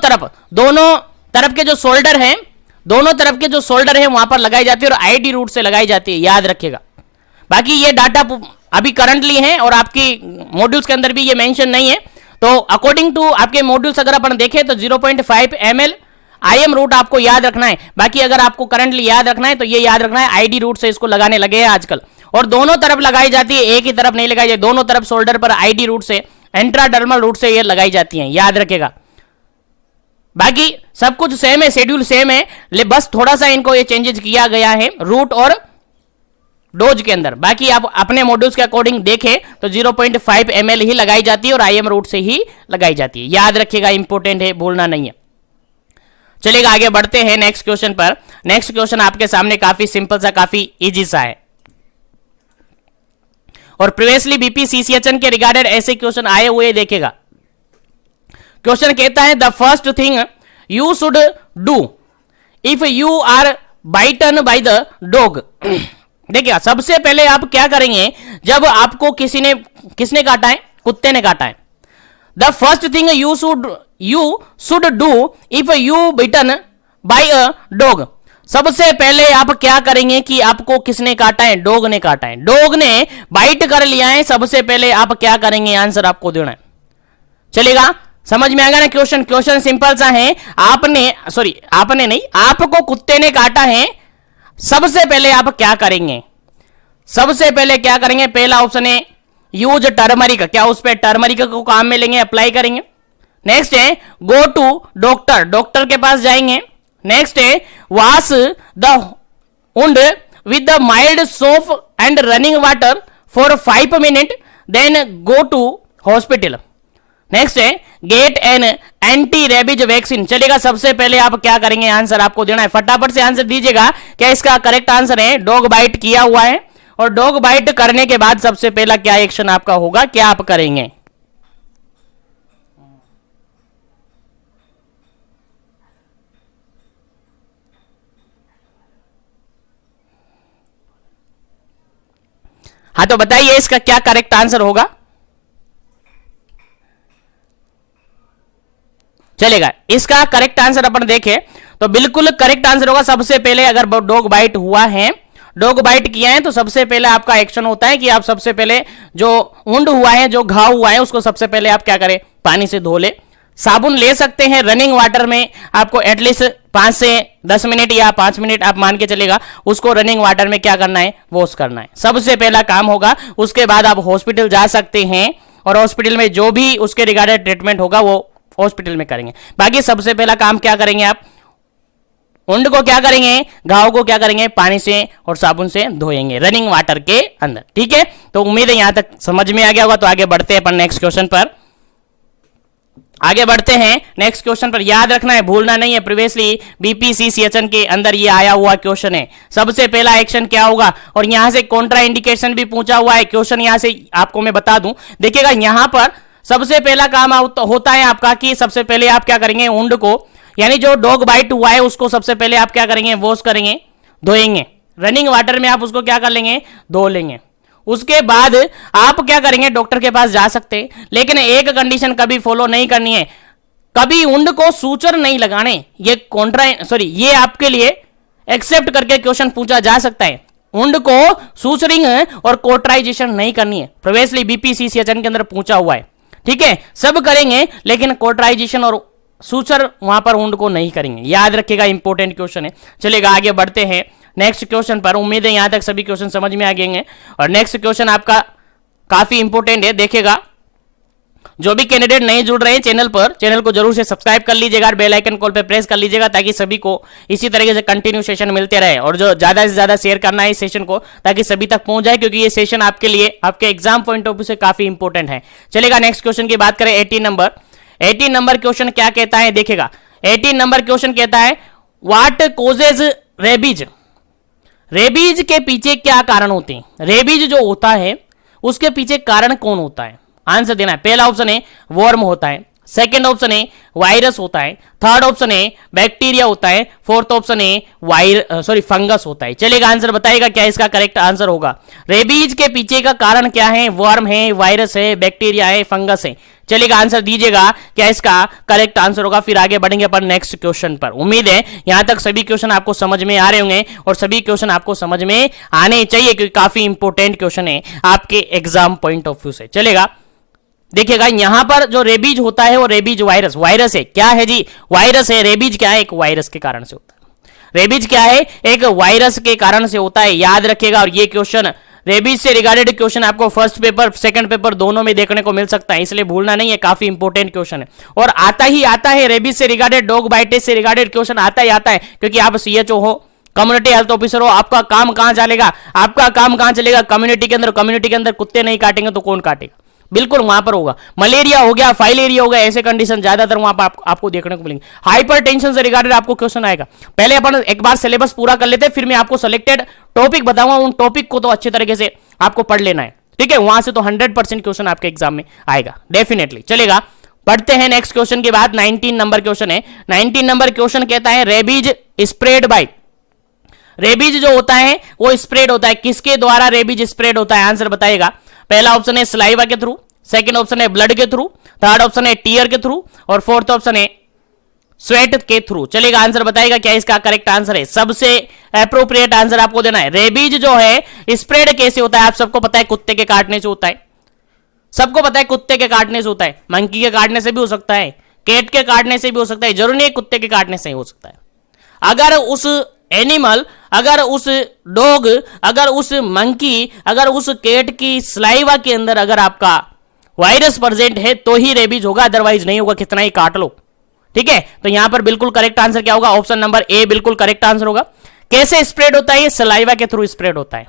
तरफ के जो शोल्डर हैं, दोनों तरफ के जो शोल्डर है वहां पर लगाई जाती है, और ID रूट से लगाई जाती है, याद रखिएगा। बाकी ये डाटा अभी करंटली है और आपकी मॉड्यूल्स के अंदर भी ये मेंशन नहीं है, तो अकॉर्डिंग टू आपके मॉड्यूल्स अगर अपन देखें तो 0.5 ml IM रूट आपको याद रखना है। बाकी अगर आपको करंटली याद रखना है तो ये याद रखना है ID रूट से इसको लगाने लगे हैं आजकल, और दोनों तरफ लगाई जाती है, एक ही तरफ नहीं लगाई जाती, दोनों तरफ शोल्डर पर ID रूट से, इंट्राडर्मल रूट से ये लगाई जाती है, याद रखेगा। बाकी सब कुछ सेम है, शेड्यूल सेम है, बस थोड़ा सा इनको ये चेंजेस किया गया है रूट और डोज के अंदर। बाकी आप अपने मॉड्यूल्स के अकॉर्डिंग देखें तो 0.5 ml ही लगाई जाती है और IM रूट से ही लगाई जाती है, याद रखिएगा, इंपॉर्टेंट है, भूलना नहीं है। चलिएगा आगे बढ़ते हैं नेक्स्ट क्वेश्चन पर। नेक्स्ट क्वेश्चन आपके सामने काफी सिंपल सा, काफी इजी सा है, और प्रीवियसली बीपी CCHN के रिगार्डेड ऐसे क्वेश्चन आए हुए देखेगा। क्वेश्चन कहता है the first thing you should do if you are bitten by the dog. देखिए सबसे पहले आप क्या करेंगे जब आपको किसने काटा है, कुत्ते ने काटा है। The first thing you should do if you bitten by a dog. सबसे पहले आप क्या करेंगे कि आपको किसने काटा है, डॉग ने काटा है, डॉग ने बाइट कर लिया है, सबसे पहले आप क्या करेंगे, आंसर आपको देना है। चलेगा, समझ में आएगा ना क्वेश्चन सिंपल सा है। आपने नहीं, आपको कुत्ते ने काटा है, सबसे पहले आप क्या करेंगे, सबसे पहले क्या करेंगे, पहला ऑप्शन है यूज टर्मरिक, क्या उस पर टर्मरिक को काम में लेंगे, अप्लाई करेंगे। नेक्स्ट है गो टू डॉक्टर, डॉक्टर के पास जाएंगे। नेक्स्ट है wash the wound with the mild soap and running water for 5 minute then go to hospital. Next है get an anti rabies vaccine. चलेगा, सबसे पहले आप क्या करेंगे, आंसर आपको देना है, फटाफट से आंसर दीजिएगा। क्या इसका करेक्ट आंसर है डॉग बाइट किया हुआ है, और डॉग बाइट करने के बाद सबसे पहला क्या एक्शन आपका होगा, क्या आप करेंगे। हाँ तो बताइए इसका क्या करेक्ट आंसर होगा। चलेगा, इसका करेक्ट आंसर अपन देखें तो बिल्कुल करेक्ट आंसर होगा। सबसे पहले अगर डॉग बाइट हुआ है, डॉग बाइट किया है, तो सबसे पहले आपका एक्शन होता है कि आप सबसे पहले जो वुंड हुआ है, जो घाव हुआ है, उसको सबसे पहले आप क्या करें, पानी से धो ले। साबुन ले सकते हैं रनिंग वाटर में, आपको एटलीस्ट 5 से 10 मिनट या 5 मिनट आप मान के चलेगा, उसको रनिंग वाटर में क्या करना है, वॉश करना है, सबसे पहला काम होगा। उसके बाद आप हॉस्पिटल जा सकते हैं और हॉस्पिटल में जो भी उसके रिगार्डेड ट्रीटमेंट होगा वो हॉस्पिटल में करेंगे। बाकी सबसे पहला काम क्या करेंगे, आप वुंड को क्या करेंगे, घाव को क्या करेंगे, पानी से और साबुन से धोएंगे रनिंग वाटर के अंदर। ठीक है, तो उम्मीद है यहां तक समझ में आ गया होगा। तो आगे बढ़ते हैं अपन नेक्स्ट क्वेश्चन पर, आगे बढ़ते हैं नेक्स्ट क्वेश्चन पर। याद रखना है, भूलना नहीं है, प्रीवियसली बीपीसीसीएचएन के अंदर ये आया हुआ क्वेश्चन है। सबसे पहला एक्शन क्या होगा, और यहां से कॉन्ट्रा इंडिकेशन भी पूछा हुआ है क्वेश्चन, यहां से आपको मैं बता दूं। देखिएगा यहां पर सबसे पहला काम होता है आपका कि सबसे पहले आप क्या करेंगे, वुंड को यानी जो डॉग बाइट हुआ है उसको सबसे पहले आप क्या करेंगे, वॉश करेंगे, धोएंगे रनिंग वाटर में, आप उसको क्या कर लेंगे, धो लेंगे। उसके बाद आप क्या करेंगे, डॉक्टर के पास जा सकते हैं, लेकिन एक कंडीशन कभी फॉलो नहीं करनी है, कभी वुंड को सूचर नहीं लगाने। ये आपके लिए एक्सेप्ट करके क्वेश्चन पूछा जा सकता है। वुंड को सूचरिंग और कोटराइजेशन नहीं करनी है, प्रीवियसली बीपीसीसीएचएन के अंदर पूछा हुआ है। ठीक है, सब करेंगे लेकिन कोटराइजेशन और सूचर वहां पर वुंड को नहीं करेंगे, याद रखिएगा, इंपॉर्टेंट क्वेश्चन है। चलेगा, आगे बढ़ते हैं नेक्स्ट क्वेश्चन पर। उम्मीद है यहां तक सभी क्वेश्चन समझ में आ गए। और नेक्स्ट क्वेश्चन आपका काफी इंपॉर्टेंट है, देखिएगा। जो भी कैंडिडेट नहीं जुड़ रहे हैं चैनल पर, चैनल को जरूर से सब्सक्राइब कर लीजिएगा और बेल आइकन कॉल पे प्रेस कर लीजिएगा, ताकि सभी को इसी तरीके से कंटिन्यू सेशन मिलते रहे। और जो ज्यादा से ज्यादा शेयर करना है इस सेशन को, ताकि सभी तक पहुंच जाए, क्योंकि ये सेशन आपके लिए, आपके एग्जाम पॉइंट ऑफ व्यू से काफी इंपॉर्टेंट है। चलेगा, नेक्स्ट क्वेश्चन की बात करें। 18 नंबर क्वेश्चन क्या कहता है, देखिएगा 18 नंबर क्वेश्चन कहता है, व्हाट कॉजेज रेबीज। रेबीज के पीछे क्या कारण होते हैं, रेबीज जो होता है उसके पीछे कारण कौन होता है, आंसर देना है। पहला ऑप्शन है वर्म होता है, सेकंड ऑप्शन है वायरस होता है, थर्ड ऑप्शन है बैक्टीरिया होता है, फोर्थ ऑप्शन है फंगस होता है। चलेगा, आंसर बताइएगा क्या इसका करेक्ट आंसर होगा। रेबीज के पीछे का कारण क्या है, वर्म है, वायरस है, बैक्टीरिया है, फंगस है। चलेगा, आंसर दीजिएगा क्या इसका करेक्ट आंसर होगा। फिर आगे बढ़ेंगे अपन नेक्स्ट क्वेश्चन पर। उम्मीद है यहां तक सभी क्वेश्चन आपको समझ में आ रहे होंगे, और सभी क्वेश्चन आपको समझ में आने चाहिए, क्योंकि काफी इंपॉर्टेंट क्वेश्चन है आपके एग्जाम पॉइंट ऑफ व्यू से। चलेगा, देखिएगा यहां पर जो रेबीज होता है वो रेबीज वायरस है। क्या है जी, वायरस है। रेबीज क्या है, एक वायरस के कारण से होता है। रेबीज क्या है, एक वायरस के कारण से होता है, याद रखिएगा। और ये क्वेश्चन रेबीज से रिगार्डेड क्वेश्चन आपको फर्स्ट पेपर सेकंड पेपर दोनों में देखने को मिल सकता है, इसलिए भूलना नहीं है, काफी इंपॉर्टेंट क्वेश्चन है। और आता ही आता है, रेबीज से रिगार्डेड, डॉग बाइटिस से रिगार्डेड क्वेश्चन आता ही आता है, क्योंकि आप सीएचओ हो, कम्युनिटी हेल्थ ऑफिसर हो, आपका काम कहां चलेगा, आपका काम कहां चलेगा, कम्युनिटी के अंदर। कम्युनिटी के अंदर कुत्ते नहीं काटेंगे तो कौन काटेगा, बिल्कुल वहां पर होगा। मलेरिया हो गया, फाइलेरिया हो गया, ऐसे कंडीशन ज्यादातर वहां पर आपको देखने को मिलेंगे। हाइपरटेंशन से रिगार्डेड आपको क्वेश्चन आएगा। पहले अपन एक बार सिलेबस पूरा कर लेते हैं, फिर मैं आपको सिलेक्टेड टॉपिक बताऊंगा, उन टॉपिक को तो अच्छे तरीके से आपको पढ़ लेना है। ठीक है, वहां से तो 100% क्वेश्चन आपके एग्जाम में आएगा डेफिनेटली। चलेगा, पढ़ते हैं नेक्स्ट क्वेश्चन के बाद। 19 नंबर क्वेश्चन है। 19 नंबर क्वेश्चन कहता है, रेबीज स्प्रेड बाय। रेबीज जो होता है वो स्प्रेड होता है, किसके द्वारा रेबीज स्प्रेड होता है, आंसर बताइएगा। पहला ऑप्शन है सलाइवा के थ्रू, सेकंड ऑप्शन है ब्लड के थ्रू, थर्ड ऑप्शन है टीयर के थ्रू, और फोर्थ ऑप्शन है स्वेट के थ्रू। चलेगा, आंसर बताइएगा क्या इसका करेक्ट आंसर है। सबसे अप्रोप्रिएट आंसर आपको देना है। रेबीज जो है स्प्रेड कैसे होता है, आप सबको पता है कुत्ते के काटने से होता है, सबको पता है कुत्ते के काटने से होता है, मंकी के काटने से भी हो सकता है, कैट के काटने से भी हो सकता है, जरूरी नहीं कुत्ते के काटने से ही हो सकता है। अगर उस एनिमल, अगर उस डॉग, अगर उस मंकी, अगर उस कैट की स्लाइवा के अंदर अगर आपका वायरस प्रेजेंट है तो ही रेबीज होगा, अदरवाइज नहीं होगा, कितना ही काट लो। ठीक है, तो यहां पर बिल्कुल करेक्ट आंसर क्या होगा, ऑप्शन नंबर ए बिल्कुल करेक्ट आंसर होगा। कैसे स्प्रेड होता है, ये सलाइवा के थ्रू स्प्रेड होता है।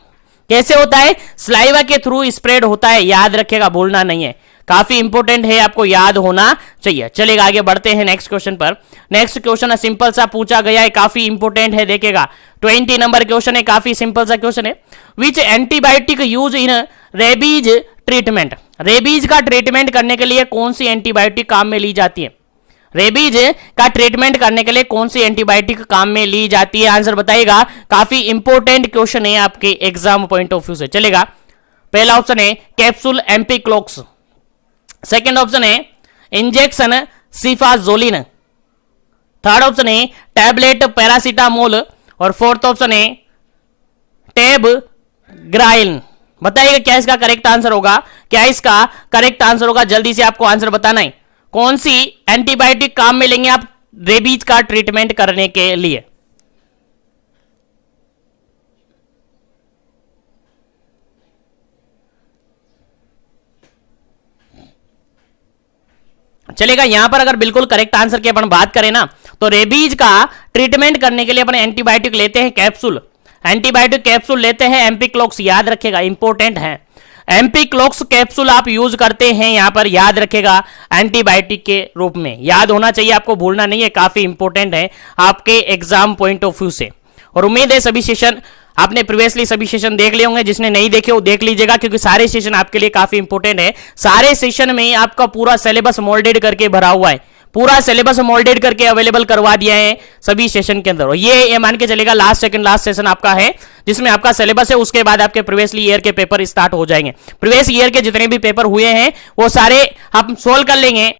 कैसे होता है, सलाइवा के थ्रू स्प्रेड होता है, याद रखिएगा, भूलना नहीं है, काफी इंपॉर्टेंट है, आपको याद होना चाहिए। चलेगा, आगे बढ़ते हैं नेक्स्ट क्वेश्चन पर। नेक्स्ट क्वेश्चन सिंपल सा पूछा गया है, काफी इंपॉर्टेंट है, देखिएगा 20 नंबर क्वेश्चन है, काफी सिंपल सा क्वेश्चन है। Which antibiotic use in rabies treatment. Rabies का ट्रीटमेंट करने के लिए कौन सी एंटीबायोटिक काम में ली जाती है, रेबीज का ट्रीटमेंट करने के लिए कौन सी एंटीबायोटिक काम में ली जाती है, आंसर बताइएगा। काफी इंपॉर्टेंट क्वेश्चन है आपके एग्जाम पॉइंट ऑफ व्यू से। चलेगा, पहला ऑप्शन है कैप्सूल एम्पिक्लोक्स, सेकंड ऑप्शन है इंजेक्शन सिफाजोलिन, थर्ड ऑप्शन है टैबलेट पैरासीटामोल और फोर्थ ऑप्शन है टैब ग्राइल। बताइएगा क्या इसका करेक्ट आंसर होगा, क्या इसका करेक्ट आंसर होगा, जल्दी से आपको आंसर बताना है। कौन सी एंटीबायोटिक काम में लेंगे आप रेबीज का ट्रीटमेंट करने के लिए? चलेगा, यहां पर अगर बिल्कुल करेक्ट आंसर की अपन बात करें ना, तो रेबीज का ट्रीटमेंट करने के लिए अपन एंटीबायोटिक लेते हैं कैप्सूल, एंटीबायोटिक कैप्सूल लेते हैं एम्पिक्लोक्स, याद रखेगा इंपॉर्टेंट है। एम्पिक्लोक्स कैप्सूल आप यूज करते हैं यहां पर, याद रखेगा एंटीबायोटिक के रूप में, याद होना चाहिए आपको, भूलना नहीं है, काफी इंपॉर्टेंट है आपके एग्जाम पॉइंट ऑफ व्यू से। और उम्मीद है सभी सेशन आपने प्रीवियसली सभी सेशन देख लिए होंगे, जिसने नहीं देखे वो देख लीजिएगा, क्योंकि सारे सेशन आपके लिए काफी इंपॉर्टेंट है। सारे सेशन में आपका पूरा सिलेबस मोल्डेड करके भरा हुआ है, पूरा सिलेबस मोल्डेड करके अवेलेबल करवा दिया है सभी सेशन के अंदर। और ये मान के चलेगा लास्ट सेशन आपका है जिसमें आपका सिलेबस है, उसके बाद आपके प्रीवियसली ईयर के पेपर स्टार्ट हो जाएंगे। प्रीवियस ईयर के जितने भी पेपर हुए हैं वो सारे हम सोल्व कर लेंगे।